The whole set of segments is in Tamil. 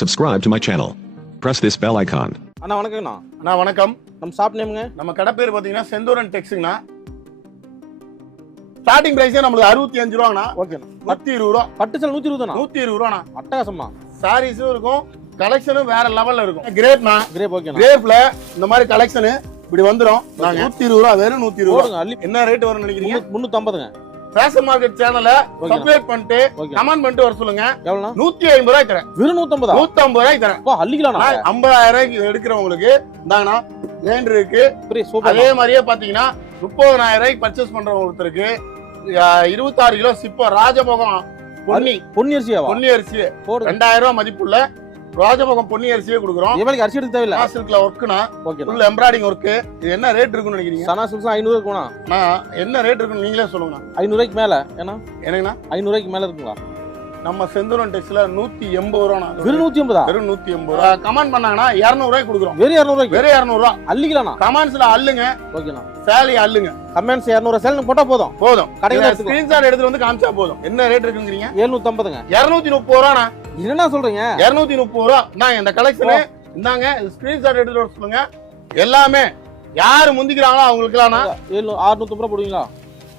Subscribe to my channel. Press this bell icon. அண்ணா வணக்கங்கண்ணா. அண்ணா வணக்கம். நம்ம ஷாப் நேமுங்க நம்ம கடை பேர் பாத்தீங்கன்னா செந்தூரன் டெக்ஸுங்கண்ணா. ஸ்டார்டிங் பிரைஸே நம்மளுக்கு அறுபத்தி அஞ்சு ரூபாங்கண்ணா. ஓகேண்ணா. பத்து இருபது ரூபா. பட்டு சேல் நூற்றி இருபதுண்ணா? நூத்தி இருபது ரூபாண்ணா. அட்டகாசம்மா. சாரீஸும் இருக்கும் கலெக்ஷனும் வேற லெவல்ல இருக்கும். கிரேப்ண்ணா கிரேப் ஓகேண்ணா கிரேப்ல இந்த மாதிரி கலெக்ஷனு இப்படி வந்துரும். நாங்க நூத்தி இருபது ரூபா வெறும் நூத்தி இருபது ரூபா. அள்ளி என்ன ரேட் வரும்னு நினைக்கிறீங்க? முந்நூற்றம்பதுங்க ஃபேஷன் மார்க்கெட் சேனலை சப்ஸ்கிரைப் பண்ணிட்டு கமெண்ட் பண்ணிட்டு வர சொல்லுங்க. நூத்தி ஐம்பது ரூபாய் தரேன். வெறும் நூற்றம்பதா நூத்தி ஐம்பது ரூபாய் தரேன் ஐம்பதாயிரம் ரூபாய்க்கு எடுக்கிறவங்களுக்கு இந்தாங்கண்ணா கிரைண்டர் இருக்கு. அதே மாதிரியே பாத்தீங்கன்னா முப்பதனாயிரம் ரூபாய்க்கு பர்ச்சேஸ் பண்ற ஒருத்தருக்கு இருபத்தாறு கிலோ சிப்பம் ராஜபோகம் பொன்னி. பொன்னி அரிசியாவா? பொன்னி அரிசி. ரெண்டாயிரம் ரூபாய் மதிப்புள்ள ராஜபோகம் பொன்னி அரிசியே கொடுக்குறோம். இவனுக்கு அரிசி எடுக்க தேவையில்ல. சில்க்ல ஒர்க்குனா ஓகேண்ணா ஃபுல் எம்ப்ராய்டிங் ஒர்க்கு இது என்ன ரேட் இருக்குன்னு நினைக்கிறீங்க? சனா சில்க்ஸ் ஐநூறு இருக்குண்ணா நான் என்ன ரேட் இருக்குன்னு நீங்களே சொல்லுங்க ஐநூறுரூவாய்க்கு மேலே. ஏன்னா? என்னங்கண்ணா? ஐநூறுரூவாய்க்கு மேலே இருக்குங்களா? நம்ம செந்தூரன் டெக்ஸ்ல நூத்தி எண்பது ரூபா வெறும் நூற்றி ஐம்பதா வெறும் நூத்தி எண்பது ரூபா. கமெண்ட் பண்ணாங்கன்னா இருநூறு ரூபாய்க்கு கொடுக்குறோம். வெறும் இரநூறுவாய்க்கு? வெறும் இருநூறு ரூபா அள்ளிக்கலாண்ணா கமெண்ட்ஸ்ல அள்ளுங்க. ஓகேண்ணா. சேலி அள்ளுங்க. கமெண்ட்ஸ் இரநூறு சேல் போட்டால் போதும். போதும். கடையில. ஸ்கிரீன்ஷாட் எடுத்துட்டு வந்து காமிச்சா போதும். என்ன ரேட் இருக்குங்கிறீங்க? எழுநூற்றம்பதுங்க இருநூத்தி முப்பது ரூபாண்ணா. என்னண்ணா சொல்கிறீங்க இருநூத்தி முப்பது ரூபா. இந்தாங்க இந்த கலெக்ஷனு இந்தாங்க ஸ்கிரீன்ஷாட் எடுத்துட்டு வர சொல்லுங்க. எல்லாமே யாரு முந்திக்கிறாங்களோ அவங்களுக்குலாம்னா ஏழு அறுநூத்தம்பது ரூபா போடுவீங்களா?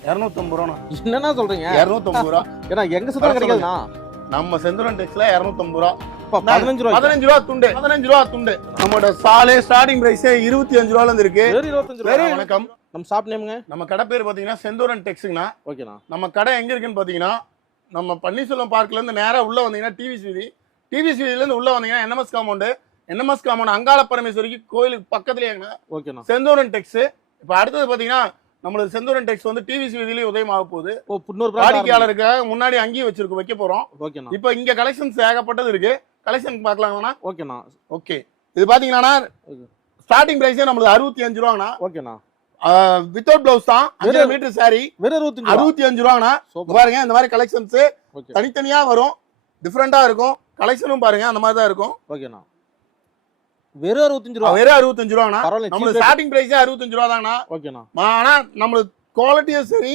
இருநூத்தம்பது ரூபா. என்னண்ணா சொல்கிறீங்க இருநூத்தம்பது ரூபா. ஏன்னா எங்க சுத்தம் கிடைக்காதுண்ணா? நம்ம செந்தூரன் டெக்ஸ்ல இருநூத்தம்பது ரூபா. பதினஞ்சு ரூபாய் பதினஞ்சு ரூபா துண்டு. பதினஞ்சு ரூபா துண்டு. நம்மளோட சாலே ஸ்டார்டிங் பிரைஸ் இருபத்தி அஞ்சு ரூபால இருந்து இருக்கு. இருபத்தஞ்சு ரூபாய் வணக்கம். நம்ம ஷாப் நேமுங்க நம்ம கடை பேர் பாத்தீங்கன்னா செந்தூரன் டெக்ஸுங்கண்ணா ஓகேண்ணா. நம்ம கடை எங்க இருக்குன்னு பாத்தீங்கன்னா நம்ம பன்னீர்செல்வம் பார்க்ல இருந்து நேரா உள்ள வந்தீங்கன்னா டிவிஸ் வீதி டிவிஸ் வீதியில இருந்து உள்ள வந்தீங்கன்னா NMS compound NMS compound Angala பரமேஸ்வரிக்கு கோயிலுக்கு பக்கத்துலயே ஓகேண்ணா செந்தூரன் டெக்ஸ் இப்போ அடுத்தது பாத்தீங்கன்னா நம்மளுக்கு செந்தூரன் டெக்ஸ் வந்து டிவிஸ் வீதியிலேயே உதயமாக போகுது. ஓ இன்னொரு பிராண்ட் வாடிக்கையாளருக்கு முன்னாடி அங்கேயும் வச்சிருக்கோம் வைக்க போறோம். ஓகேண்ணா இப்போ இங்க கலெக்ஷன்ஸ் ஏகப்பட்டது இருக்கு. கலெக்ஷன் பார்க்கலாங்கண்ணா? ஓகேண்ணா ஓகே இது பாத்தீங்கன்னா ஸ்டார்டிங் பிரைஸே நம்மளுக்கு அறுபத்தி அஞ்சு ரூபாங்கண்ணா. ஓகேண்ணா வித்தவுட் பிளவுஸ் தான். அஞ்சு வெறும் மீட்டர் சாரி அறுபத்தி அஞ்சு சூப்பர் பாருங்க இந்த மாதிரி கலெக்ஷன்ஸ் தனித்தனியா வரும். டிஃப்ரெண்டா இருக்கும். கலெக்ஷனும் பாருங்க அந்த மாதிரி தான் இருக்கும். ஓகேண்ணா வெறும் அறுபத்தஞ்சு ரூபா. வெறும் அறுபத்தஞ்சு பரவாயில்ல நம்மளுக்கு. ஸ்டார்டிங் பிரைஸே அறுபத்தஞ்சு ரூபா தாங்கண்ணா ஓகேண்ணா ஆனா நம்மளுக்கு குவாலிட்டியும் சரி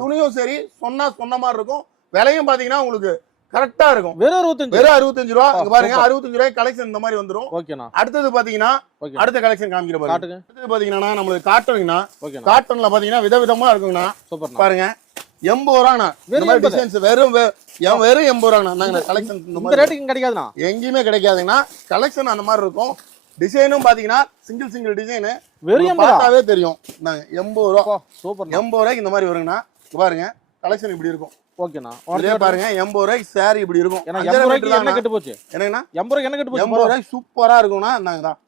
துணியும் சரி சொன்னா சொன்ன மாதிரி இருக்கும். விலையும் பாத்தீங்கன்னா உங்களுக்கு கரெக்டா இருக்கும். வெறும் அறுபத்தஞ்சு. வெறும் அறுபத்தஞ்சு ரூபா. பாருங்க. அறுபத்தஞ்சு ரூபாய் கலெக்ஷன் இந்த மாதிரி வந்துரும். ஓகேண்ணா அடுத்தது பாத்தீங்கன்னா அடுத்த கலெக்ஷன் காமிக்கிற பாருங்க. அடுத்தது பாத்தீங்கன்னா நம்மளுக்கு காட்டனுங்கண்ணா காட்டன்ல பாத்தீங்கன்னா விதவிதமா இருக்குங்கண்ணா. சூப்பர்ண்ணா பாருங்க. எண்பது ரூபாண்ணா வெறும். டிசைன்ஸ் வெறும் வெறும் எண்பது ரூபாண்ணா நாங்க கலெக்ஷன் இந்த ரேட்டுக்கு கிடைக்காதுண்ணா. எங்கேயுமே கிடைக்காதுங்கன்னா கலெக்ஷன் அந்த மாதிரி இருக்கும். டிசைனும் பாத்தீங்கன்னா சிங்கிள் சிங்கிள் டிசைனு வெறும் பார்த்தாவே தெரியும். நாங்க எண்பது ரூபா. சூப்பர்ண்ணா எண்பது ரூபாய்க்கு இந்த மாதிரி வருங்கண்ணா. பாருங்க கலெக்ஷன் இப்படி இருக்கும். ஓகேண்ணா. இதே பாருங்க எண்பது ரூபாய்க்கு saree இப்படி இருக்கும். ஏன்னா அஞ்சரை எண்பது மீட்டர் ரூபாய்க்கு என்ன. கெட்டு போச்சு? என்னங்கண்ணா? எண்பது ரூபாய்க்கு என்ன கெட்டு போச்சு? எண்பது ரூபாய்க்கு சூப்பரா இருக்கும்னா நாங்க தான்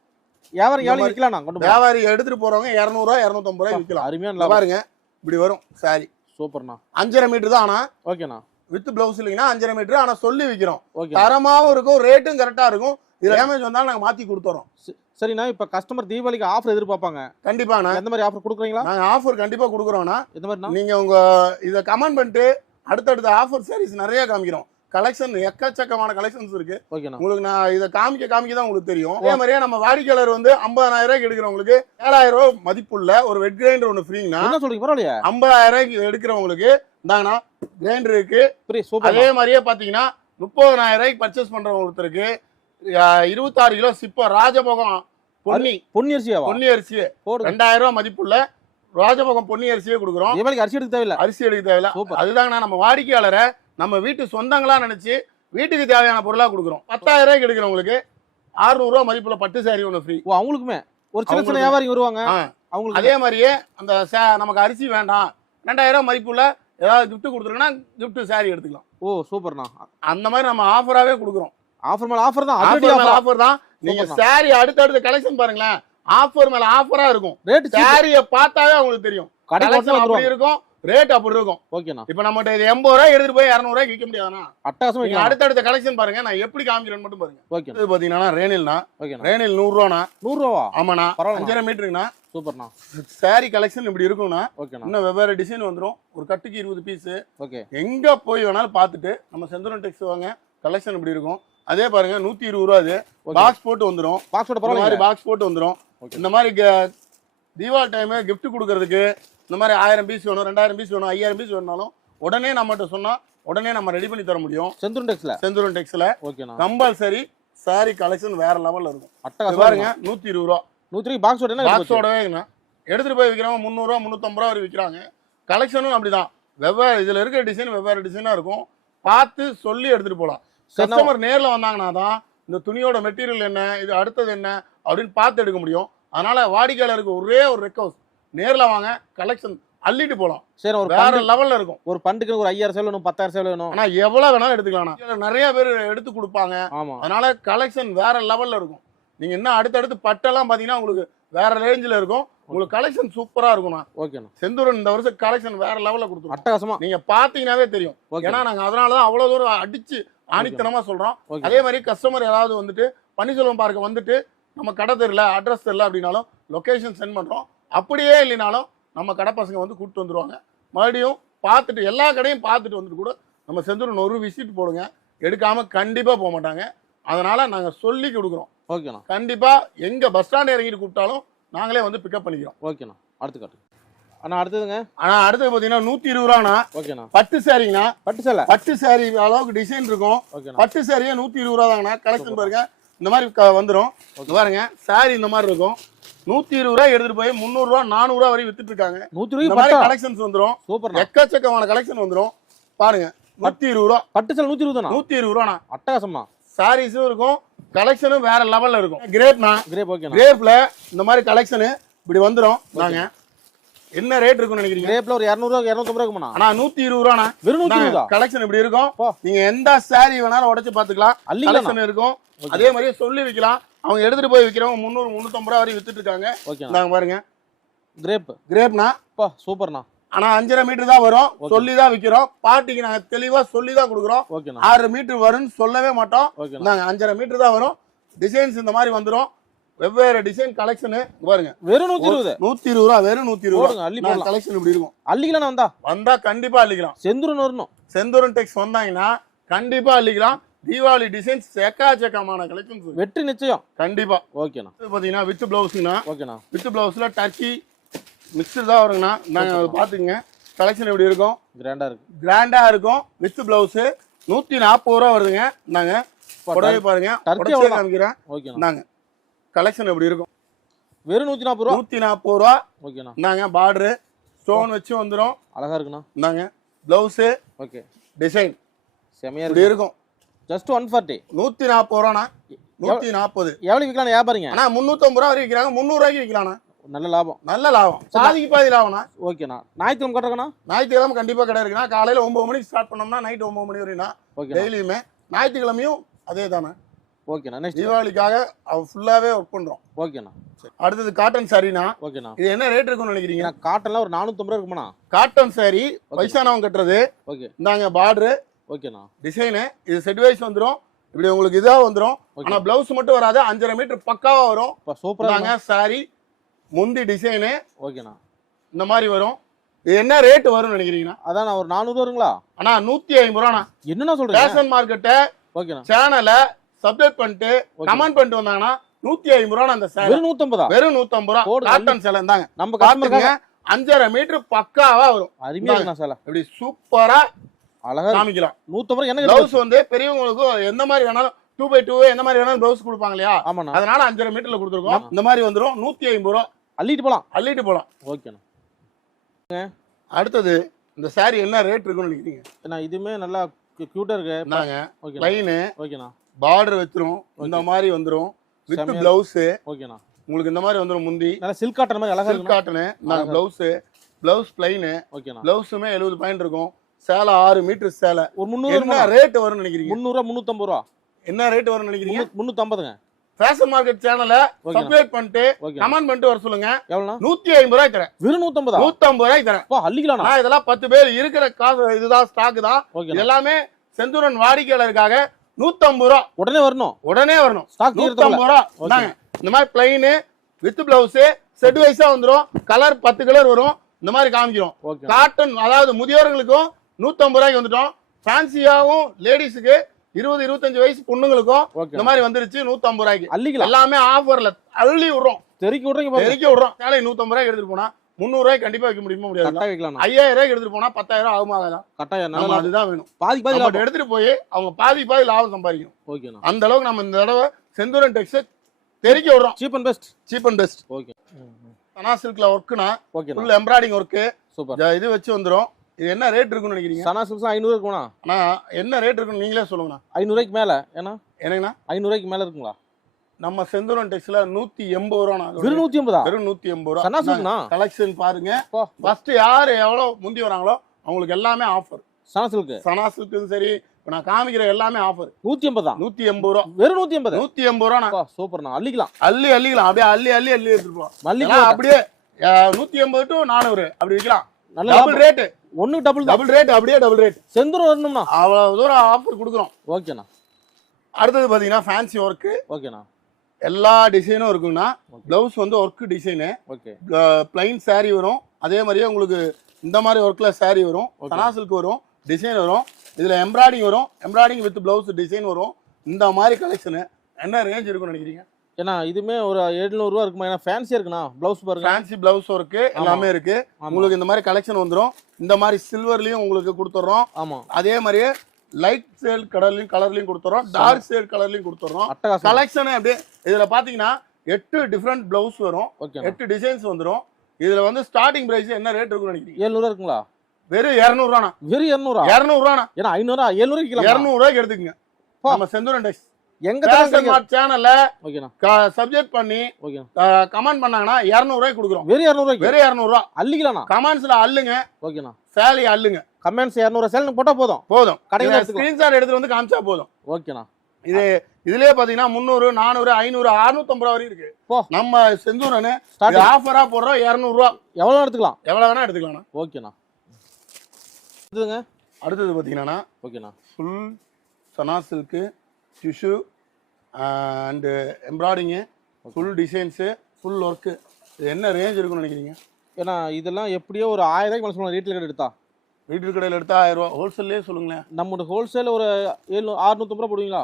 வியாபாரம் இந்த எவ்வளோ மாதிரி விற்கலாம்ண்ணா கொண்டு வியாபாரி எடுத்துட்டு போறவங்க இரநூறுவா இரநூத்தம்பது ரூபாய் விற்கலாம் அருமையான பாருங்க இப்படி வரும் saree. சூப்பர்ண்ணா. அஞ்சரை மீட்டர் தான் ஆனா ஓகேண்ணா. வித் பிளவுஸ் இல்லைங்கன்னா அஞ்சரை மீட்டர் ஆனா சொல்லி விற்கிறோம் ஓகே. தரமாவும் இருக்கும் ரேட்டும் கரெக்டா இருக்கும். இதுல டேமேஜ் வந்தாலும் நாங்க மாத்தி கொடுத்துறோம். சரிண்ணா இப்போ கஸ்டமர் தீபாவளிக்கு ஆஃபர் எதிர்பார்ப்பாங்க. கண்டிப்பாண்ணா. எந்த மாதிரி ஆஃபர் கொடுக்குறீங்களா? நாங்க ஆஃபர் கண்டிப்பா கொடுக்குறோம்னா எந்த மாதிரிண்ணா? நீங்க உங்க இத கமெண்ட் பண்ணிட்டு அடுத்தடுத்த ஆஃபர் சாரீஸ் நிறைய காமிக்கிறோம். கலெக்ஷன் எக்கச்சக்கமான கலெக்ஷன்ஸ் இருக்கு. உங்களுக்கு நான் இதை காமிக்க காமிக்க தான் உங்களுக்கு தெரியும். அதே மாதிரியே நம்ம வாடிக்கையாளர் வந்து 50000 ரூபாய்க்கு எடுக்கிறவங்களுக்கு ஏழாயிரம் ரூபாய் மதிப்புள்ள ஒரு வெட் கிரைண்டர் ஒன்று ஃப்ரீங்கண்ணா என்ன சொல்றீங்க? பரவாயில்லையா. 50000 ரூபாய்க்கு எடுக்கிறவங்களுக்கு இந்தாங்கண்ணா கிரைண்டர் இருக்கு. அதே மாதிரியே பாத்தீங்கன்னா முப்பதனாயிரம் ரூபாய்க்கு பர்ச்சேஸ் பண்ற ஒருத்தருக்கு இருபத்தாறு கிலோ சிப்பம் ராஜபோகம் பொன்னி. பொன்னி அரிசியாவா? பொன்னி அரிசி. ரெண்டாயிரம் ரூபாய் மதிப்புள்ள ராஜபோகம் பொன்னி அரிசியே கொடுக்குறோம். தீபாவளிக்கு அரிசி எடுக்க தேவையில்ல. அரிசி எடுக்க தேவையில்ல. சூப்பர். அதுதாங்கண்ணா நம்ம வாடிக்கையாளரை நம்ம வீட்டு சொந்தங்களா நினைச்சு வீட்டுக்கு தேவையான பொருளா கொடுக்குறோம். பத்தாயிரம் ரூபாய்க்கு எடுக்கிறவங்களுக்கு 600 ரூபாய் மதிப்புள்ள பட்டு சாரி ஒன்று ஃப்ரீ ஓ அவங்களுக்குமே. ஒரு சின்ன சின்ன வியாபாரிங்க வருவாங்க. அவங்களுக்கு அதே மாதிரியே அந்த நமக்கு அரிசி வேண்டாம். ரெண்டாயிரம் ரூபாய் மதிப்புள்ள ஏதாவது gift கொடுத்துருங்கன்னா gift சாரி எடுத்துக்கலாம். ஓ சூப்பர்ண்ணா. அந்த மாதிரி நம்ம ஆஃபராகவே கொடுக்குறோம். ஆஃபர் மேல ஆஃபர் தான். ஆஃபர் தான். நீங்க சூப்பர்ண்ணா. சாரி அடுத்தடுத்த கலெக்ஷன் பாருங்களேன். ஆஃபர் மேல ஆஃபரா இருக்கும். ரேட் சாரிய பார்த்தாவே அவங்களுக்கு தெரியும். கடை கலெக்ஷன் மட்டும் அப்படி இருக்கும். ரேட் அப்படி இருக்கும். ஓகேண்ணா இப்ப நம்மகிட்ட இது எண்பது ரூபாய் எடுத்துட்டு போய் இரநூறு ரூபாய்க்கு விற்க முடியாதுண்ணா. வைக்கலாம். அடுத்தடுத்த கலெக்ஷன் பாருங்க. நான் எப்படி காமிக்கிறேன்னு மட்டும் பாருங்க. ஓகேண்ணா இது பாத்தீங்கன்னா ரேனில்னா ஓகேண்ணா ரேனில் நூறு ரூபாண்ணா நூறு ரூபாவா ஆமாண்ணா. பரவாயில்ல. அஞ்சரை மீட்டருங்கண்ணா. சூப்பர்ண்ணா. சாரி கலெக்ஷன் இப்படி இருக்கும்ண்ணா ஓகேண்ணா இன்னும் வெவ்வேறு டிசைன் வந்துரும். ஒரு கட்டுக்கு இருபது பீஸ் ஓகே எங்க போய் வேணாலும் பார்த்துட்டு நம்ம செந்தூரன் டெக்ஸ் வாங்க. கலெக்ஷன் இப்படி இருக்கும்? அதே பாருங்க நூத்தி இருபது ரூபா அது. பாக்ஸ் போட்டு வந்துரும். பாக்ஸோட இந்த மாதிரி பாக்ஸ் போட்டு வந்துரும். ஓகே. இந்த மாதிரி தீபாவளி டைம் gift கொடுக்கறதுக்கு இந்த மாதிரி ஆயிரம் பீஸ் வேணும் ரெண்டாயிரம் பீஸ் வேணும் ஐயாயிரம் பீஸ் வேணும்னாலும் உடனே நம்மகிட்ட சொன்னா உடனே நம்ம ரெடி பண்ணி தர முடியும். செந்தூர் டெக்ஸ்ல செந்தூரன் டெக்ஸ்ல ஓகேண்ணா கம்பல்சரி சாரி கலெக்ஷன் வேற லெவல்ல இருக்கும். அட்டகாசம் பாருங்க நூத்தி இருபது ரூபா. நூத்தி போச்சு? பாக்ஸோடவே இருக்குண்ணா. எடுத்துட்டு போய் விற்கிறவங்க முந்நூறுரூவா முந்நூற்றம்பது ரூபா வரை விற்கிறாங்க கலெக்ஷனும் அப்படிதான். வெவ்வேறு இதுல இருக்கிற டிசைன் வெவ்வேறு டிசைனா இருக்கும். பார்த்து சொல்லி எடுத்துட்டு போகலாம். கஸ்டமர் நேர்ல வந்தாங்கன்னா தான் இந்த துணியோட மெட்டீரியல் என்ன இது அடுத்தது என்ன அப்படின்னு பார்த்து எடுக்க முடியும். அதனால வாடிக்கையாளருக்கு ஒரே ஒரு ரெக்வஸ்ட் நேர்ல வாங்க கலெக்ஷன் அள்ளிட்டு போலாம். சரி ஒரு வேற லெவல்ல இருக்கும். ஒரு பண்டுக்கு ஒரு ஐயாயிரம் சேவல் வேணும் பத்தாயிரம் சேவல் வேணும். ஆனா எவ்வளவு வேணாலும் எடுத்துக்கலாம் நிறைய பேர் எடுத்து கொடுப்பாங்க. ஆமா. அதனால கலெக்ஷன் வேற லெவல்ல இருக்கும். நீங்க இன்னும் அடுத்தடுத்து பட்டெல்லாம் பாத்தீங்கன்னா உங்களுக்கு வேற ரேஞ்சில் இருக்கும். உங்களுக்கு கலெக்ஷன் சூப்பரா இருக்கும்ண்ணா. ஓகேண்ணா செந்தூரன் இந்த வருஷம் கலெக்ஷன் வேற லெவல்ல கொடுத்துருவோம் அட்டகாசமா? நீங்க பாத்தீங்கன்னாவே தெரியும். ஏன்னா நாங்க அதனாலதான் அவ்வளவு தூரம் அடிச்சு ஆணித்தனமா சொல்றோம். ஓகே அதே மாதிரி கஸ்டமர் ஏதாவது வந்துட்டு பன்னீர்செல்வம் பார்க்க வந்துட்டு நம்ம கடை தெரியல அட்ரஸ் தெரியல அப்படின்னாலும் லொகேஷன் சென்ட் பண்றோம். அப்படியே இல்லைனாலும் நம்ம கடை பசங்க வந்து கூப்பிட்டு வந்துருவாங்க. மறுபடியும் பார்த்துட்டு எல்லா கடையும் பார்த்துட்டு வந்துட்டு கூட நம்ம செந்தூரன் ஒரு விசிட் போடுங்க. எடுக்காம கண்டிப்பா போக மாட்டாங்க. அதனால நாங்க சொல்லி கொடுக்குறோம். ஓகேண்ணா. கண்டிப்பா எங்க பஸ் ஸ்டாண்ட் இறங்கிட்டு கூப்பிட்டாலும் நாங்களே வந்து பிக்கப் பண்ணிக்கிறோம். ஓகேண்ணா. அடுத்து காட்டு. அண்ணா அடுத்ததுங்க? ஆனா அடுத்து பாத்தீங்கன்னா நூத்தி இருபது ரூபாண்ணா. ஓகேண்ணா. பட்டு சாரிங்கண்ணா பட்டு சேலை பட்டு சாரி அளவுக்கு டிசைன் இருக்கும். பட்டு சாரியே நூத்தி இருபது ரூபா தாங்கண்ணா கலெக்ஷன் பாருங்க. இந்த மாதிரி இங்க பாருங்க. சாரி இந்த மாதிரி இருக்கும். நூத்தி இருபது ரூபாய் எடுத்துட்டு போய் முந்நூறு ரூபா நானூறு ரூபா வரை வித்துட்டு இருக்காங்க. நூத்தி ரூபாய் கலெக்ஷன்ஸ் வந்துரும். சூப்பர்ண்ணா. எக்கச்சக்கமான கலெக்ஷன் வந்துரும். பாருங்க. நூத்தி இருபது ரூபா. பட்டு சேலை நூத்தி இருபதுண்ணா நூத்தி இருபது ரூபாண்ணா. அட்டகாசம்ண்ணா. சாரீஸும் இருக்கும் கலெக்ஷனும் வேற லெவல்ல இருக்கும். கிரேப்னா கிரேப் ஓகேண்ணா கிரேப்ல இந்த மாதிரி கலெக்ஷனு இப்படி வந்துரும். நாங்க என்ன ரேட் இருக்கும்னு நினைக்கிறீங்க? கிரேப்ல ஒரு இரநூறுவா இரநூத்தம்பது இருக்குமாண்ணா ஆனா நூத்தி இருபது ரூபாண்ணா. வெறும் கலெக்ஷன் இப்படி இருக்கும். நீங்க எந்த சாரி வேணாலும் உடைச்சு பாத்துக்கலாம் கலெக்ஷன் இருக்கும். அதே மாதிரி சொல்லி விற்கலாம் அவங்க எடுத்துட்டு போய் விற்கிறவங்க முந்நூறு முந்நூத்தம்பது ரூபா வரை வித்துட்டு இருக்காங்க. இந்தாங்க பாருங்க. கிரேப் கிரேப்னா சூப்பர்ண்ணா. ஆனா அஞ்சரை மீட்டர் தான் வரும். சொல்லி தான் விற்கிறோம் பார்ட்டிக்கு நாங்க தெளிவா சொல்லி தான் கொடுக்குறோம் ஆறு மீட்டர் வரும்னு சொல்லவே மாட்டோம். இந்தாங்க அஞ்சரை மீட்டர் தான் வரும். டிசைன்ஸ் இந்த மாதிரி வந்துரும். வெவ்வேறு டிசைன் கலெக்ஷனு பாருங்க. வெறும் நூத்தி இருபது. நூத்தி இருபது ரூபா வெறும் நூத்தி இருபது ரூபா. கலெக்ஷன் இப்படி இருக்கும். அள்ளிக்கலாம் வந்தா. வந்தா கண்டிப்பா அள்ளிக்கலாம். செந்தூரன் வரணும். செந்தூரன் டெக்ஸ் வந்தாங்கன்னா கண்டிப்பா அள்ளிக்கலாம். தீபாவளி டிசைன்ஸ் எக்காச்சக்கமான கலெக்ஷன்ஸ் வெற்றி நிச்சயம். கண்டிப்பா. ஓகேண்ணா இது பாத்தீங்கன்னா வித் பிளவுஸ்னா ஓகேண்ணா வித் பிளவுஸ்ல டர்க்கி மிக்சர் தான் வருங்கண்ணா. நாங்க அதை பாத்துக்கங்க கலெக்ஷன் எப்படி இருக்கும்? கிராண்டா இருக்கு. கிராண்டா இருக்கும். வித் பிளவுஸ் நூத்தி நாற்பது ரூபா வருதுங்க. நாங்க புடவை பாருங்க. எவ்வளவுதான்? காமிக்கிறேன். ஓகேண்ணா நாங்க கலெக்ஷன் எப்படி இருக்கும்? வெறும் நூத்தி நாற்பது ரூபா? நூத்தி நாற்பது ரூபா. ஓகேண்ணா நாங்க பார்டரு ஸ்டோன் வச்சு வந்துரும். அழகா இருக்குண்ணா. நாங்க பிளவுஸ் ஓகே டிசைன் செமையா இப்படி இருக்கு இருக்கும். ஜஸ்ட் ஒன் ஃபார்ட்டி நூத்தி நாற்பது ரூபாண்ணா. நூத்தி நாற்பது எவ்வளவு விற்கலாம் வியாபாரிங்க ஆனா முன்னூத்தம்பது ரூபா வரைக்கும் விற்கிறாங்க முந்நூறு ரூபாய்க்கு விற்கலாம்ண்ணா நல்ல லாபம். நல்ல லாபம். சாதிக்கு பாதி லாபம்ண்ணா. ஓகேண்ணா ஞாயிற்றுக்கிழமை கட்டுறக்கண்ணா ஞாயிற்றுக்கிழமை கண்டிப்பா கடை இருக்குண்ணா. காலையில ஒன்பது மணிக்கு ஸ்டார்ட் பண்ணோம்னா நைட் ஒன்பது மணி வரையும் ஓகேண்ணா டெய்லியுமே. ஞாயிற்றுக்கிழமையும் அதே தானே ஓகேண்ணா நெக்ஸ்ட் தீபாவளிக்காக அவ ஃபுல்லாவே ஒர்க் பண்றோம். ஓகேண்ணா அடுத்தது காட்டன் சாரினா ஓகேண்ணா இது என்ன ரேட் இருக்கும்னு நினைக்கிறீங்க? ஏன்னா காட்டன்லாம் ஒரு நானூத்தம்பது ரூபா இருக்குமாண்ணா? காட்டன் சாரி வயசானவங்க கட்டுறது. ஓகே இந்தாங்க பார்டரு ஓகேண்ணா டிசைனு இது செட் வைஸ் வந்துரும். இப்படி உங்களுக்கு இதா வந்துரும். ஓகே ஆனா பிளவுஸ் மட்டும் வராது. அஞ்சரை மீட்டர் பக்காவா வரும். இப்போ சூப்பரா இந்தாங்க சாரி முந்தி டிசைனு ஓகேண்ணா இந்த மாதிரி வரும். இது என்ன ரேட் வரும்னு நினைக்கிறீங்கன்னா அதான் ஒரு நானூறு வருங்களா? ஆனா நூத்தி ஐம்பது ரூபாண்ணா. என்னண்ணா சொல்றீங்க? ஃபேஷன் மார்க்கெட்டை ஓகேண்ணா சேனலை சப்ஸ்கிரைப் பண்ணிட்டு. கமெண்ட் பண்ணிட்டு வந்தாங்கன்னா நூத்தி ஐம்பது ரூபா அந்த சேலை வெறும் நூத்தம்பதா? வெறும் நூத்தம்பது ரூபா. காட்டன் சேலை இருந்தாங்க நம்ம பாத்துங்க அஞ்சரை மீட்டர் பக்காவா வரும். அருமையா சேலை. இப்படி சூப்பரா அழகா. காமிக்கலாம். நூத்தம்பது ரூபா என்ன பிளவுஸ் வந்து பெரியவங்களுக்கு எந்த மாதிரி வேணாலும் டூ பை டூ எந்த மாதிரி வேணாலும் பிளவுஸ் கொடுப்பாங்க இல்லையா? அதனால அஞ்சரை மீட்டர்ல கொடுத்துருக்கோம். இந்த மாதிரி வந்துரும். நூத்தி ஐம்பது ரூபா. அள்ளிட்டு போலாம். அள்ளிட்டு போலாம். ஓகேண்ணா அடுத்தது இந்த saree என்ன ரேட் இருக்குன்னு நினைக்கிறீங்க? அண்ணா இதுவுமே நல்லா கியூட்டா இருக்கு. நாங்க ஓகேண்ணா லைனு ஓகேண்ணா பார்டர் வச்சிரும். இந்த மாதிரி வந்துரும். வித் பிளவுஸ் ஓகேண்ணா உங்களுக்கு இந்த மாதிரி வந்துரும் முந்தி. நல்லா சில்க் காட்டன் மாதிரி அழகா சில்க் காட்டனு நாங்க அழகா. பிளவுஸ் பிளவுஸ் பிளைனு ஓகேண்ணா பிளவுஸுமே எழுபது பாயிண்ட் இருக்கும். சேலை ஆறு மீட்டர் சேலை. ஒரு முந்நூறு? ரேட் வரும்னு நினைக்கிறீங்க? முந்நூறுவா முந்நூத்தம்பது ரூபா. என்ன ரேட் வரும்னு நினைக்கிறீங்க? முந்நூ- முந்நூத்தம்பதுங்க. ஃபேஷன் மார்க்கெட் சேனலை சப்ஸ்கிரைப் பண்ணிட்டு கமெண்ட் பண்ணிட்டு வர சொல்லுங்க. நூத்தி ஐம்பது ரூபாய் தரேன். வெறும் நூத்தம்பதா? நூத்தம்பது ரூபாய் தரேன். அப்பா அள்ளிக்கலாண்ணா நான் இதெல்லாம் பத்து பேர் இருக்கிற காசு இதுதான் ஸ்டாக் தான். எல்லாமே செந்தூரன் வாடிக்கையாளருக்காக நூத்தம்பது ரூபா. உடனே வரணும்? உடனே வரணும். ஸ்டாக் நூத்தம்பது ரூபா. இந்த மாதிரி பிளைனு வித் பிளவுஸ் செட் வைஸா வந்துரும். கலர் பத்து கலர் வரும். இந்த மாதிரி காமிக்கிறோம். காட்டன் அதாவது முதியோர்களுக்கும் நூத்தம்பது ரூபாய்க்கு வந்துட்டோம். ஃபேன்சியாவும் லேடிஸுக்கு இருபது இருபத்தஞ்சு வயசு பொண்ணுங்களுக்கும் ஓகே இந்த மாதிரி வந்துருச்சு நூத்தம்பது ரூபாய்க்கு. அள்ளிக்கலாம். எல்லாமே ஆஃபர்ல அள்ளி விடுறோம். தெறிக்க விட்றீங்க பாருங்க. தெறிக்க விடுறோம். சேலை நூத்தம்பது ரூபாய்க்கு எடுத்துட்டு போனா முந்நூறு ரூபாய்க்கு கண்டிப்பா வைக்க முடியுமா முடியாது ஐயாயிரம் ரூபாய்க்கு எடுத்துட்டு போனா பத்தாயிரம் ஆகுமா ஆகாதா கட்டாயம் அதுதான் வேணும். பாதி பாதி லாபம். எடுத்துட்டு போய் அவங்க பாதி பாதி லாபம் சம்பாதிக்கணும். ஓகேண்ணா. அந்த அளவுக்கு நம்ம இந்த தடவை செந்தூரன் டெக்ஸ் தெரிக்க விடுறோம். Cheap and best cheap and best okay. சனா சில்க்ல ஒர்க்குனா ஃபுல் எம்ப்ராய்டிங் ஒர்க்கு சூப்பர். இது வச்சு வந்துரும். இது என்ன ரேட் இருக்குன்னு நினைக்கிறீங்க? சனா சில்க்ஸ் ஐநூறு இருக்குண்ணா ஆனா என்ன ரேட் இருக்குன்னு நீங்களே சொல்லுங்கண்ணா. ஐநூறுரூவாய்க்கு மேலே. ஏன்னா என்னங்கண்ணா? ஐநூறுரூவாய்க்கு மேலே இருக்குங்களா? நம்ம செந்தூரன் டெக்ஸ்ல நூத்தி எண்பது ரூபா வெறும் நூற்றி ஐம்பதா வெறும் நூத்தி எண்பது சனா ரூபா கலெக்ஷன் பாருங்க. ஃபர்ஸ்ட் யாரு எவ்வளவு முந்தி வராங்களோ அவங்களுக்கு எல்லாமே ஆஃபர் சனா சில்க்கு? சனா சில்க்கும் சரி இப்ப நான் காமிக்கிற எல்லாமே ஆஃபர் நூற்றி ஐம்பதா நூத்தி எண்பது ரூபா. வெறும் நூற்றி ஐம்பது நூத்தி எண்பது ரூபா சூப்பர்ண்ணா. அள்ளிக்கலாம். அள்ளி அள்ளிக்கலாம். அப்படியே அள்ளி அள்ளி அள்ளி எடுத்துட்டு போலாம். மல்லிகை அப்படியே நூத்தி எண்பது டு நானூறு. அப்படி விற்கலாம். நல்ல டபுள் ஒன்றுக்கு டபுள் டபுள் ரேட் அப்படியே டபுள் ரேட் செந்தூர் வரணும்ண்ணா அவ்வளவு தூரம் ஆஃபர் கொடுக்குறோம். ஓகேண்ணா. அடுத்தது பாத்தீங்கன்னா ஃபேன்சி ஒர்க் ஓகேண்ணா. எல்லா டிசைனும் இருக்குங்கண்ணா. பிளவுஸ் வந்து work design okay. Plain saree வரும். அதே மாதிரியே உங்களுக்கு இந்த மாதிரி ஒர்க்ல saree வரும். சில்க் வரும். டிசைன் வரும். இதுல எம்ப்ராய்டிங் வரும். எம்ப்ராய்டிங் வித் பிளவுஸ் டிசைன் வரும். இந்த மாதிரி கலெக்ஷனு என்ன ரேஞ்ச் இருக்கும்னு நினைக்கிறீங்க? ஏன்னா இதுமே ஒரு எழுநூறுவா இருக்குமா? ஏன்னா ஃபேன்சியாக இருக்குண்ணா. ப்ளவுஸ் பாருங்க. ஃபேன்சி பிளவுஸ் ஒர்க்கு எல்லாமே இருக்கு. ஆமா. உங்களுக்கு இந்த மாதிரி கலெக்ஷன் வந்துரும். இந்த மாதிரி சில்வர்லயும் உங்களுக்கு கொடுத்துட்றோம் ஆமாம் அதே மாதிரியே லைட் ஷேட் கலர்லயும் கலர்லயும் கொடுத்துறோம். டார்க் ஷேட் கலர்லயும் அட்டகாசம். கலெக்ஷன் அப்படியே இதுல பாத்தீங்கன்னா எட்டு டிஃப்ரெண்ட் பிளவுஸ் வரும். எட்டு டிசைன்ஸ் வந்துரும். இதுல வந்து ஸ்டார்டிங் பிரைஸ் என்ன ரேட் இருக்கும்னு நினைக்கிறீங்க? ஏழ்நூறுவா இருக்குங்களா? வெறும் இரநூறுவாண்ணா. வெறும் இரநூறா? இரநூறுவாண்ணா. ஏன்னா ஐநூறுவா ஏழ்நூறு விற்கலாம் இரநூறுவாய்க்கு எடுத்துக்கங்க. நம்ம செந்தூரன் டெக்ஸ் எங்க சேனல்ல ஓகேண்ணா. சப்ஜெக்ட் பண்ணி ஓகேண்ணா. கமெண்ட் பண்ணாங்கன்னா இரநூறுவாய்க்கு கொடுக்குறோம். வெறும் இரநூறுவாய்க்கு? வெறும் இரநூறுவா. அள்ளிக்கலாம்ண்ணா கமெண்ட்ஸ்ல அள்ளுங்க. ஓகேண்ணா. சேலி அள்ளுங்க. கமெண்ட்ஸ் இரநூறு சேல் போட்டா போதும். போதும். கடையில. ஸ்கிரீன்ஷாட் எடுத்துட்டு வந்து காமிச்சா போதும். ஓகேண்ணா. இது இதுலயே பாத்தீங்கன்னா முந்நூறு நானூறு ஐநூறு அறுநூத்தம்பது ரூபா வரைக்கும் இருக்கு. நம்ம செந்தூரனு ஆஃபரா போடுறோம் இரநூறுவா. எவ்வளோ எடுத்துக்கலாம். எவ்வளவு வேணா எடுத்துக்கலாம் ஓகேண்ணா. அடுத்தது பாத்தீங்கன்னா ஓகேண்ணா. Full Sana silk tissue and embroidering full designs full work இது என்ன ரேஞ்ச் இருக்கும்னு நினைக்கிறீங்க? ஏன்னா இதெல்லாம் எப்படியோ ஒரு ஆயிரம் ரூபாய்க்கு மேலே ரீட்டில் கடை எடுத்தா. வீட்டு கடையில் எடுத்தா ஆயிரம் ரூபா. ஹோல்சேல்லே சொல்லுங்களேன். நம்மளோட ஹோல்சேல் ஒரு ஏழு அறுநூத்தம்பது ரூபா போடுவீங்களா?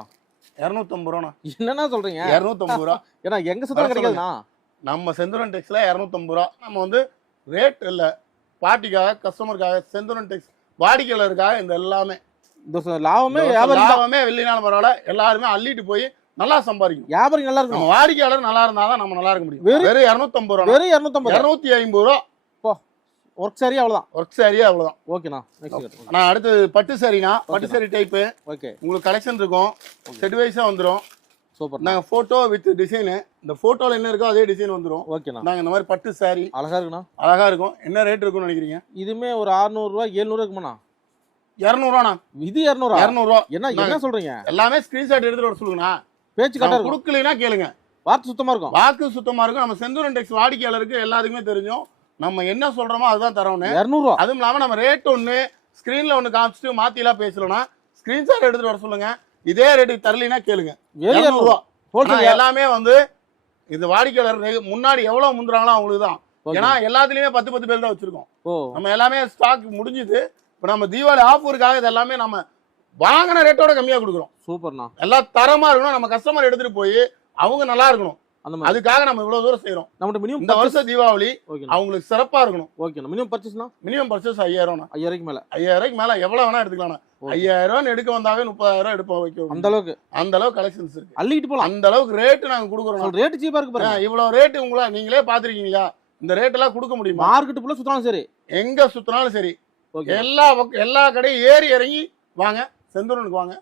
இரநூத்தம்பது ரூபாண்ணா. என்னண்ணா சொல்றீங்க? இரநூத்தம்பது ரூபா. ஏன்னா எங்க சுத்தம் கிடைக்காதுண்ணா. நம்ம செந்தூரன் டெக்ஸ்ல இரநூத்தம்பது ரூபா. நம்ம வந்து ரேட் இல்லை. பார்ட்டிக்காக கஸ்டமருக்காக செந்தூரன் டெக்ஸ் வாடிக்கையாளருக்காக இந்த எல்லாமே. லாபமே லாபமே வெள்ளினாலும் பரவாயில்ல. எல்லாருமே அள்ளிட்டு போய் நல்லா சம்பாதிக்கும் வியாபாரி நல்லா நம்ம இருக்கணும் வாடிக்கையாளர் நல்லா இருந்தாதான் நம்ம நல்லா இருக்க முடியும். வெறும் இரநூத்தம்பது ரூபா வெறும் இரநூத்தம்பது. இரநூத்தி ஐம்பது ரூபா. ஒர்க் சரியா அவ்வளோதான் ஒர்க் சாரியே அவ்வளவுதான். ஓகேண்ணா நான் அடுத்தது பட்டு சாரினா பட்டு சாரி டைப்பு ஓகே உங்களுக்கு கலெக்ஷன் இருக்கும். செட் வைஸா வந்துரும். சூப்பர் நாங்க போட்டோ வித் டிசைனு இந்த போட்டோல என்ன இருக்கோ அதே டிசைன் வந்துரும். ஓகேண்ணா நாங்க இந்த மாதிரி பட்டு சாரி அழகா இருக்குண்ணா. அழகா இருக்கும். என்ன ரேட் இருக்கும்னு நினைக்கிறீங்க? இதுமே ஒரு அறுநூறுவா எழுநூறு இருக்குமாண்ணா? இரநூறுவாண்ணா. இது இரநூறா? இரநூறுவா. என்ன என்ன சொல்றீங்க? எல்லாமே ஸ்கிரீன்ஷாட் எடுத்துட்டு வர சொல்லுங்கண்ணா. பேச்சு இருக்கும். கொடுக்கலைன்னா கேளுங்க. வார்த்தை சுத்தமா இருக்கும். வாக்கு சுத்தமா இருக்கும். நம்ம செந்தூரன் டெக்ஸ் வாடிக்கையாளருக்கு எல்லாருக்குமே தெரியும் நம்ம என்ன சொல்றோமோ அதுதான் தரோம்னு. இரநூறுவா. அதுவும் இல்லாம நம்ம ரேட் ஒண்ணு ஸ்கிரீன்ல ஒண்ணு காமிச்சிட்டு மாத்திலாம் பேசலனா ஸ்கிரீன்ஷாட் எடுத்துட்டு வர சொல்லுங்க. இதே ரேட்டுக்கு தரலைன்னா கேளுங்க. இரநூறுவா. எல்லாமே வந்து இது வாடிக்கையாளர் முன்னாடி எவ்வளவு முந்துறாங்களோ அவங்களுக்கு தான் ஏன்னா எல்லாத்துலயுமே பத்து பத்து பேர் தான் வச்சிருக்கோம். நம்ம எல்லாமே ஸ்டாக் முடிஞ்சுது. இப்போ நம்ம தீபாவளி ஆஃபருக்காக இது எல்லாமே நம்ம வாங்கின ரேட்டோட கம்மியா கொடுக்குறோம். சூப்பர்ண்ணா. எல்லாம் தரமா இருக்கணும். நம்ம கஸ்டமர் எடுத்துட்டு போய் அவங்க நல்லா இருக்கணும். அதுக்காக நம்ம இவ்வளவு தூரம் செய்றோம். நம்மகிட்ட மினிமம் இந்த வருஷம் தீபாவளி அவங்களுக்கு சிறப்பா இருக்கணும். ஓகேண்ணா மினிமம் பர்ச்சேஸ்னா மினிமம் பர்ச்சேஸ் ஐயாயிரம் ஐயாயிரம் மேல. ஐயாயிரம் மேல எவ்வளவு வேணா எடுத்துக்கலாம். ஐயாயிரம் எடுக்க வந்தாவே முப்பதாயிரம் எடுப்போம் வைக்க அந்த அளவுக்கு. அந்த அளவுக்கு கலெக்ஷன்ஸ் இருக்கு. அள்ளிட்டு போலாம். அந்த அளவுக்கு ரேட் நாங்க கொடுக்குறோம் ரேட்டு சீப்பா இருக்கு பாருங்க. இவ்வளவு ரேட் உங்களா நீங்களே பாத்திருக்கீங்களா இந்த ரேட் எல்லாம் கொடுக்க முடியுமா? மார்க்கெட் ஃபுல்லா சுத்தலாம் சரி. எங்க சுத்தினாலும் சரி. ஓகே எல்லா எல்லா கடையும் ஏறி இறங்கி வாங்க. செந்தூரனுக்கு வாங்க.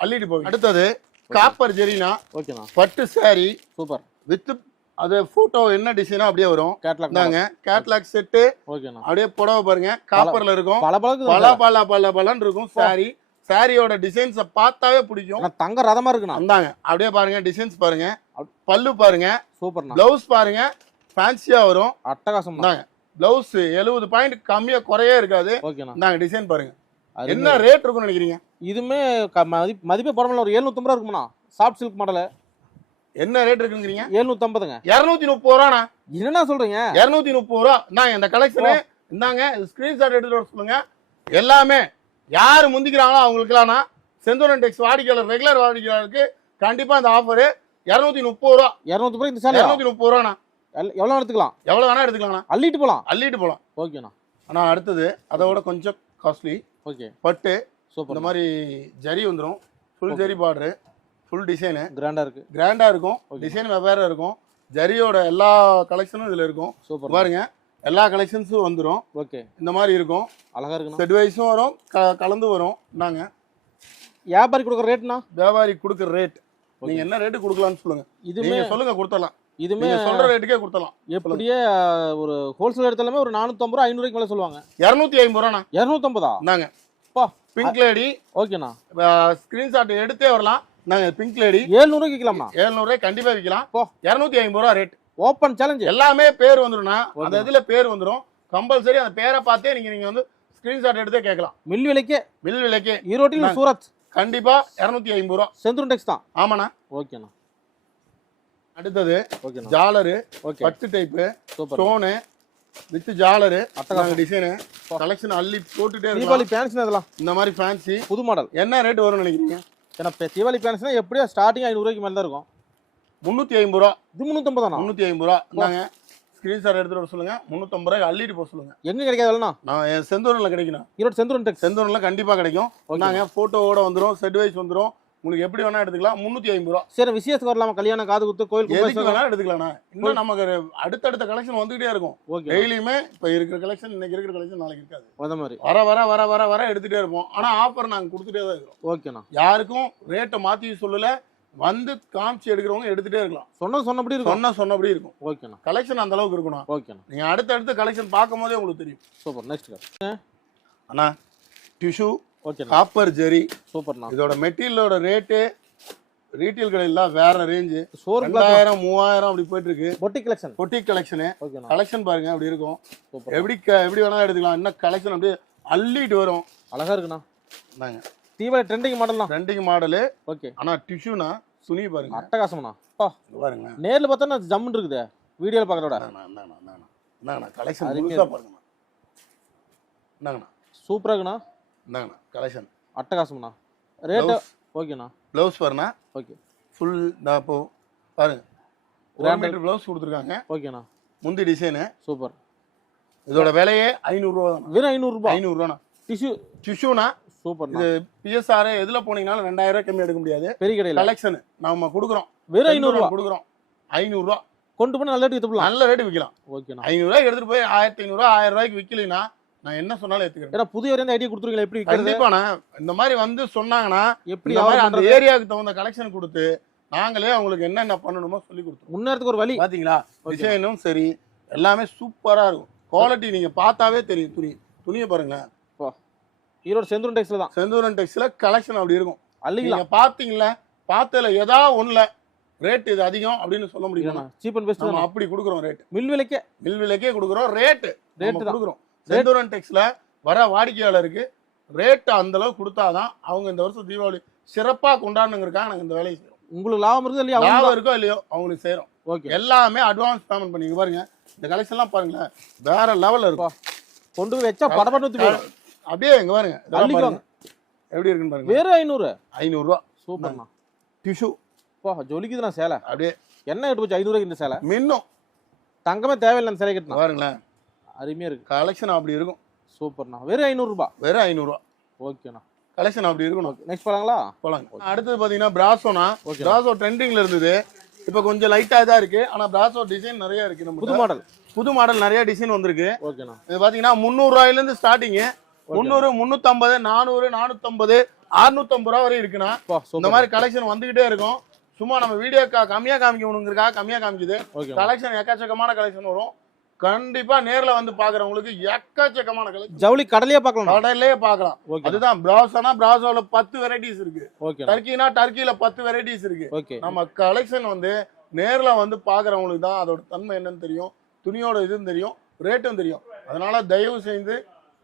அள்ளிட்டு போங்க அடுத்தது காப்பர் ஜெரினா ஓகேண்ணா பட்டு saree சூப்பர். வித் அது போட்டோ என்ன டிசைனோ அப்படியே வரும். கேட்லாக் இந்தாங்க கேட்லாக் செட்டு ஓகேண்ணா அப்படியே புடவை பாருங்க. காப்பர்ல இருக்கும். பல பல பல பல பலன்னு இருக்கும் saree. சாரியோட டிசைன்ஸ பார்த்தாவே பிடிக்கும். தங்க ரதமா இருக்குண்ணா. அந்தாங்க அப்படியே பாருங்க டிசைன்ஸ் பாருங்க. பல்லு பாருங்க. சூப்பர்ண்ணா பிளவுஸ் பாருங்க. ஃபேன்சியா வரும். அட்டகாசம் இந்தாங்க பிளவுஸ் எழுபது பாயிண்ட் கம்மியா குறையே இருக்காது. ஓகேண்ணா இந்தாங்க டிசைன் பாருங்க. என்ன ரேட் இருக்கும்னு நினைக்கிறீங்க? இதுமே மதிப்பே போட முடியல ஒரு எழுநூத்தம்பது ரூபா இருக்குமாண்ணா சாஃப்ட் சில்க் மாடல். என்ன ரேட் இருக்குங்கிறீங்க? எழுநூத்தம்பதுங்க. இருநூத்தி முப்பது ரூபாண்ணா? என்னண்ணா சொல்றீங்க? இருநூத்தி முப்பது ரூபா. இந்தாங்க இந்த கலெக்ஷனு இந்தாங்க ஸ்கிரீன்ஷாட் எடுத்துட்டு வர சொல்லுங்க. எல்லாமே யாரு முந்திக்கிறாங்களோ அவங்களுக்குலாம்னா செந்தூரன் டெக்ஸ் வாடிக்கையாளர் ரெகுலர் வாடிக்கையாளருக்கு கண்டிப்பா இந்த ஆஃபர் இருநூத்தி முப்பது ரூபா. இரநூத்தி ரூபாய் இந்த சேலை இருநூத்தி முப்பது ரூபாண்ணா. எவ்வளவு எடுத்துக்கலாம். எவ்வளவு வேணா எடுத்துக்கலாம்ண்ணா அள்ளிட்டு போலாம். அள்ளிட்டு போலாம். ஓகேண்ணா. ஆனா அடுத்தது அதோட கொஞ்சம் காஸ்ட்லி ஓகே. பட்டு சூப்பர் இந்த மாதிரி ஜரி வந்துடும் full zari border full design கிராண்டா இருக்கு. கிராண்டா இருக்கும். டிசைன் வெவ்வேறு இருக்கும். ஜரியோட எல்லா கலெக்ஷனும் இதுல இருக்கும். சூப்பர் பாருங்க. எல்லா கலெக்ஷன்ஸும் வந்துடும் ஓகே. இந்த மாதிரி இருக்கும். அழகா இருக்குண்ணா. செட் வைஸும் வரும். க கலந்து வரும். நாங்க வியாபாரி கொடுக்குற ரேட்னா வியாபாரி கொடுக்குற ரேட் நீங்க என்ன ரேட்டு கொடுக்கலாம்னு சொல்லுங்க. இதுமே நீங்க சொல்லுங்க கொடுத்துடலாம். இதுமே நீங்க சொல்ற ரேட்டுக்கே கொடுத்துடலாம். எப்படியே ஒரு ஹோல்சேல் எடுத்தாலுமே ஒரு நானூத்தம்பது ரூபா ஐநூறுக்கு மேல சொல்லுவாங்க. இரநூத்தி ஐம்பது ரூபாண்ணா. இரநூத்தம்பதா? இந்தாங்க. பா பிங்க் லேடி ஓகேண்ணா. ஸ்கிரீன்ஷாட் எடுத்தே வரலாம். நாங்க பிங்க் லேடி ஏழ்நூறுக்கு விற்கலாம்ண்ணா. ஏழ்நூறுவாய் கண்டிப்பா விற்கலாம். போ. இரநூத்தி ஐம்பது ரூபா ரேட் ஓப்பன் சேலஞ்சு எல்லாமே பேர் வந்துடும்னா அந்த. இதுல பேர் வந்துடும் கம்பல்சரி அந்த பேரை பார்த்தே நீங்க நீங்க வந்து ஸ்கிரீன்ஷாட் எடுத்தே கேட்கலாம். மில் விலைக்கே. பில் விலைக்கே. ஈரோட்டில் சூரத். கண்டிப்பா இரநூத்தி ஐம்பது ரூபா. செந்தூர் டெக்ஸ் தான். ஆமாண்ணா. ஓகேண்ணா. அடுத்தது ஜாலரு பட்டு டைப்பு ஸ்டோனு வித் ஜாலரு அட்டகாசம். டிசைனு கலெக்ஷன் அள்ளி போட்டுட்டே தீபாவளி இருக்கலாம் பேன்ஸ் இதெல்லாம்? இந்த மாதிரி ஃபேன்சி புது மாடல் என்ன ரேட் வரும்னு நினைக்கிறீங்க? ஏன்னா தீபாவளி பேன்ஸ்னா எப்படியா ஸ்டார்டிங் ஐநூறுரூவாய்க்கு மேலே தான் இருக்கும். முந்நூற்றி ஐம்பது ரூபா. இது முந்நூற்றம்பது தானா முந்நூற்றி ஐம்பது ரூபா. இந்தாங்க ஸ்க்ரீன்ஷாட் எடுத்துட்டு வர சொல்லுங்க. முந்நூற்றம்பது ரூபாய்க்கு அள்ளிட்டு போக சொல்லுங்க. எங்க கிடைக்காதுல்லண்ணா நான் என் செந்தூரில் கிடைக்கணும். ஈரோடு செந்தூர் டெக்ஸ் செந்தூர்ல கண்டிப்பா கிடைக்கும். ஓகே நாங்க போட்டோவோட வந்துரும் செட் வைஸ் வந்துரும். உங்களுக்கு எப்படி வேணா எடுத்துக்கலாம். முந்நூத்தி ஐம்பது ரூபா. சரி விசேஷத்துக்கு வரலாமா? கல்யாணம் காது குத்து கோயில் எதுக்கு வேணா எடுத்துக்கலாம்ண்ணா. இன்னும் நமக்கு அடுத்தடுத்த கலெக்ஷன் வந்துகிட்டே இருக்கும். ஓகே. டெய்லியுமே இப்ப இருக்கிற கலெக்ஷன் இன்னைக்கு இருக்கிற கலெக்ஷன் நாளைக்கு இருக்காது. அந்த மாதிரி. வர வர வர வர வர எடுத்துட்டே இருப்போம். ஆனா ஆஃபர் நாங்க கொடுத்துட்டே தான் இருக்கிறோம். ஓகேண்ணா. யாருக்கும் ரேட்டை மாத்தி சொல்லல. வந்து காமிச்சு எடுக்கிறவங்க எடுத்துட்டே இருக்கலாம். சொன்னது சொன்னபடி இருக்கும். சொன்ன சொன்னபடி இருக்கும். ஓகேண்ணா. கலெக்ஷன் அந்த அளவுக்கு இருக்கணும் ஓகேண்ணா. நீங்க அடுத்தடுத்த கலெக்ஷன் பார்க்கும் போதே உங்களுக்கு தெரியும். சூப்பர். நெக்ஸ்ட் அண்ணா டிஷ்யூ ஓகேண்ணா காப்பர் ஜெரி சூப்பர்ண்ணா இதோட மெட்டீரியலோட ரேட்டு ரீட்டைல் கடையில் வேற ரேஞ்சு கிளாஸ் ரெண்டாயிரம் மூவாயிரம் அப்படி போயிட்டு இருக்கு பொட்டி கலெக்ஷன் பொட்டிக் கலெக்ஷனு கலெக்ஷன் பாருங்க அப்படி இருக்கும். எப்படி எப்படி வேணாலும் எடுத்துக்கலாம். இன்னும் கலெக்ஷன் அப்படியே அள்ளிட்டு வரும். அழகா இருக்குண்ணா. இந்தாங்க. தீபாவளி ட்ரெண்டிங் மாடல் தான் ட்ரெண்டிங் மாடலு ஓகே ஆனா டிஷ்யூனா துணி பாருங்க. அட்டகாசம்ண்ணா. பாருங்க. நேர்ல பார்த்தா ஜம்முன்னு இருக்குது. வீடியோல என்னங்கண்ணா கலெக்ஷன் பாருங்கண்ணா. என்னங்கண்ணா சூப்பரா இருக்குண்ணா. இந்தாங்கண்ணா. கலெக்ஷன். அட்டகாசம்ண்ணா. ரேட்டு ஓகேண்ணா. ப்ளவுஸ் பாருண்ணா. ஓகே. ஃபுல் இப்போ பாருங்க ஒரு. மீட்டர் ப்ளவுஸ் கொடுத்துருக்காங்க. ஓகேண்ணா. முந்தி டிசைனு சூப்பர். இதோட விலையே ஐநூறுரூவா தான் வெறும் ஐநூறுரூபா. ஐநூறுரூவாண்ணா. டிஷ்யூ டிஷ்யூனா சூப்பர்ண்ணா. இது பிஎஸ்ஆர் எதுல போனீங்கனாலும் ரெண்டாயிரம் கம்மி எடுக்க முடியாது. பெரிய கடையில். கலெக்ஷன் நாம கொடுக்குறோம். வெறும் ஐநூறுரூவா. கொடுக்குறோம். ஐநூறுரூவா. கொண்டு போய் நல்ல ரேட்டு வித்துப்பலாம் நல்ல ரேட்டு விற்கலாம் ஓகேண்ணா. ஐநூறுரூவாய்க்கு எடுத்துட்டு போய் ஆயிரத்தி ஐநூறுரூவா ஆயிரம் ரூபாய்க்கு விற்கலைன்னா நான் என்ன சொன்னாலும் எடுத்துக்கிறேன் ஏன்னா புதிய ஐடியா எப்படி கண்டிப்பாண்ணா இந்த மாதிரி வந்து சொன்னாங்கன்னா எப்படி அந்த? ஏரியாவுக்கு தகுந்த கலெக்ஷன் கொடுத்து நாங்களே அவங்களுக்கு என்னென்ன பண்ணணுமோ சொல்லி கொடுத்துருவோம். முன்னேறதுக்கு ஒரு வழி. பாத்தீங்களா. டிசைனும் சரி எல்லாமே சூப்பரா இருக்கும். குவாலிட்டி நீங்க பார்த்தாவே தெரியும். துணி துணியை பாருங்களேன் பா. ஈரோடு செந்தூர் டெக்ஸ்ல தான். செந்தூரன் டெக்ஸ்ல கலெக்ஷன் அப்படி இருக்கும். நீங்க பாத்தீங்களா பார்த்ததுல ஏதா ஒண்ணுல ரேட் இது அதிகம் அப்படின்னு சொல்ல முடியும்? சீப் அண்ட் பெஸ்ட் அப்படி கொடுக்குறோம் ரேட் மில் விலைக்கே. மில் விலைக்கே கொடுக்குறோம். ரேட்டு Rate ரேட் தான். கொடுக்குறோம். செந்தூரன் டெக்ஸ்ல வர வாடிக்கையாளருக்கு ரேட் அந்த அளவுக்கு கொடுத்தாதான் அவங்க இந்த வருஷம் தீபாவளி சிறப்பா கொண்டாடணுங்கிறக்காக நாங்க இந்த வேலையை செய்யறோம் உங்களுக்கு லாபம் இருக்குது இல்லையா லாபம் இருக்கோ இல்லையோ அவங்களுக்கு செய்யறோம் ஓகே. எல்லாமே அட்வான்ஸ் பேமெண்ட் பண்ணி இங்க பாருங்க இந்த கலெக்ஷன்லாம் பாருங்களேன் வேற லெவல்ல இருக்கும். கொண்டு போய் வச்சா படப்பட்டு அப்படியே இங்க பாருங்க. எப்படி இருக்குன்னு பாருங்க. வெறும் ஐநூறு. ஐநூறு ரூபா சூப்பர்ண்ணா டிஷ்யூ பா ஜொலிக்குதுண்ணா சேலை. அப்படியே. என்ன எடுத்து போச்சு? ஐநூறுக்கு இந்த சேலை? மின்னும். தங்கமே தேவையில்லை அந்த சேலை கட்டினா. பாருங்களேன். அருமையா இருக்கு. கலெக்ஷன் அப்படி இருக்கும். சூப்பர்ண்ணா வெறும் ஐநூறுரூபா வெறும் ஐநூறுரூவா ஓகேண்ணா கலெக்ஷன் அப்படி இருக்கணும் நெக்ஸ்ட் போலாங்களா? போலாங்க. அடுத்தது பாத்தீங்கன்னா பிராசோனா. பிராசோ ட்ரெண்டிங்ல இருந்தது. இப்போ கொஞ்சம் லைட்டா தான் இருக்கு. ஆனா பிராசோ டிசைன் நிறைய இருக்கு நம்ம புது மாடல் புது மாடல் நிறைய டிசைன் வந்திருக்கு. ஓகேண்ணா இது பாத்தீங்கன்னா முந்நூறு ரூபாயில இருந்து ஸ்டார்டிங் முந்நூறு முந்நூத்தம்பது நானூறு நானூத்தம்பது அறுநூத்தம்பது ரூபா வரை இருக்குண்ணா. இந்த மாதிரி கலெக்ஷன் வந்துகிட்டே இருக்கும். சும்மா நம்ம வீடியோ கம்மியா காமிக்கணுங்கிறதுக்காக கம்மியா காமிக்குது. கலெக்ஷன் எக்கச்சக்கமான கலெக்ஷன் வரும். கண்டிப்பா நேர்ல வந்து பாக்குறவங்களுக்கு எக்கச்சக்கமான கலெக்ஷன். ஜவுளி கடலையே பார்க்கலாம். கடையிலேயே பார்க்கலாம். அதுதான் பிராசோனா பிராசோல பத்து வெரைட்டிஸ் இருக்கு. ஓகே. டர்க்கினா டர்க்கில பத்து வெரைட்டிஸ் இருக்கு. ஓகே. நம்ம கலெக்ஷன் வந்து நேர்ல வந்து பாக்குறவங்களுக்கு தான் அதோட தன்மை என்னன்னு தெரியும் துணியோட இதுவும் தெரியும் ரேட்டும் தெரியும். அதனால தயவு செய்து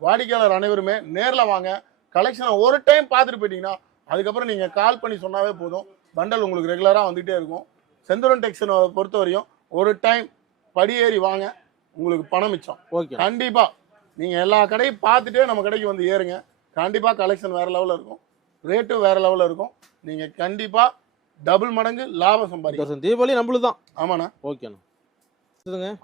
வாடிக்கையாளர் அனைவருமே நேர்ல வாங்க. கலெக்ஷனை ஒரு டைம் பார்த்துட்டு போயிட்டீங்கன்னா அதுக்கப்புறம் நீங்க கால் பண்ணி சொன்னாவே போதும். பண்டல் உங்களுக்கு ரெகுலரா வந்துட்டே இருக்கும். செந்தூரன் டெக்ஸனை பொறுத்தவரையும் ஒரு டைம் படியேறி வாங்க. உங்களுக்கு பணம் மிச்சம். ஓகே. கண்டிப்பா. நீங்க எல்லா கடையும் பார்த்துட்டே நம்ம கடைக்கு வந்து ஏறுங்க. கண்டிப்பா கலெக்ஷன் வேற லெவல்ல இருக்கும். ரேட்டும் வேற லெவல்ல இருக்கும். நீங்க கண்டிப்பா டபுள் மடங்கு லாபம் சம்பாதிக்கலாம். தீபாவளி நம்மளுது தான் ஆமாண்ணா. ஓகேண்ணா.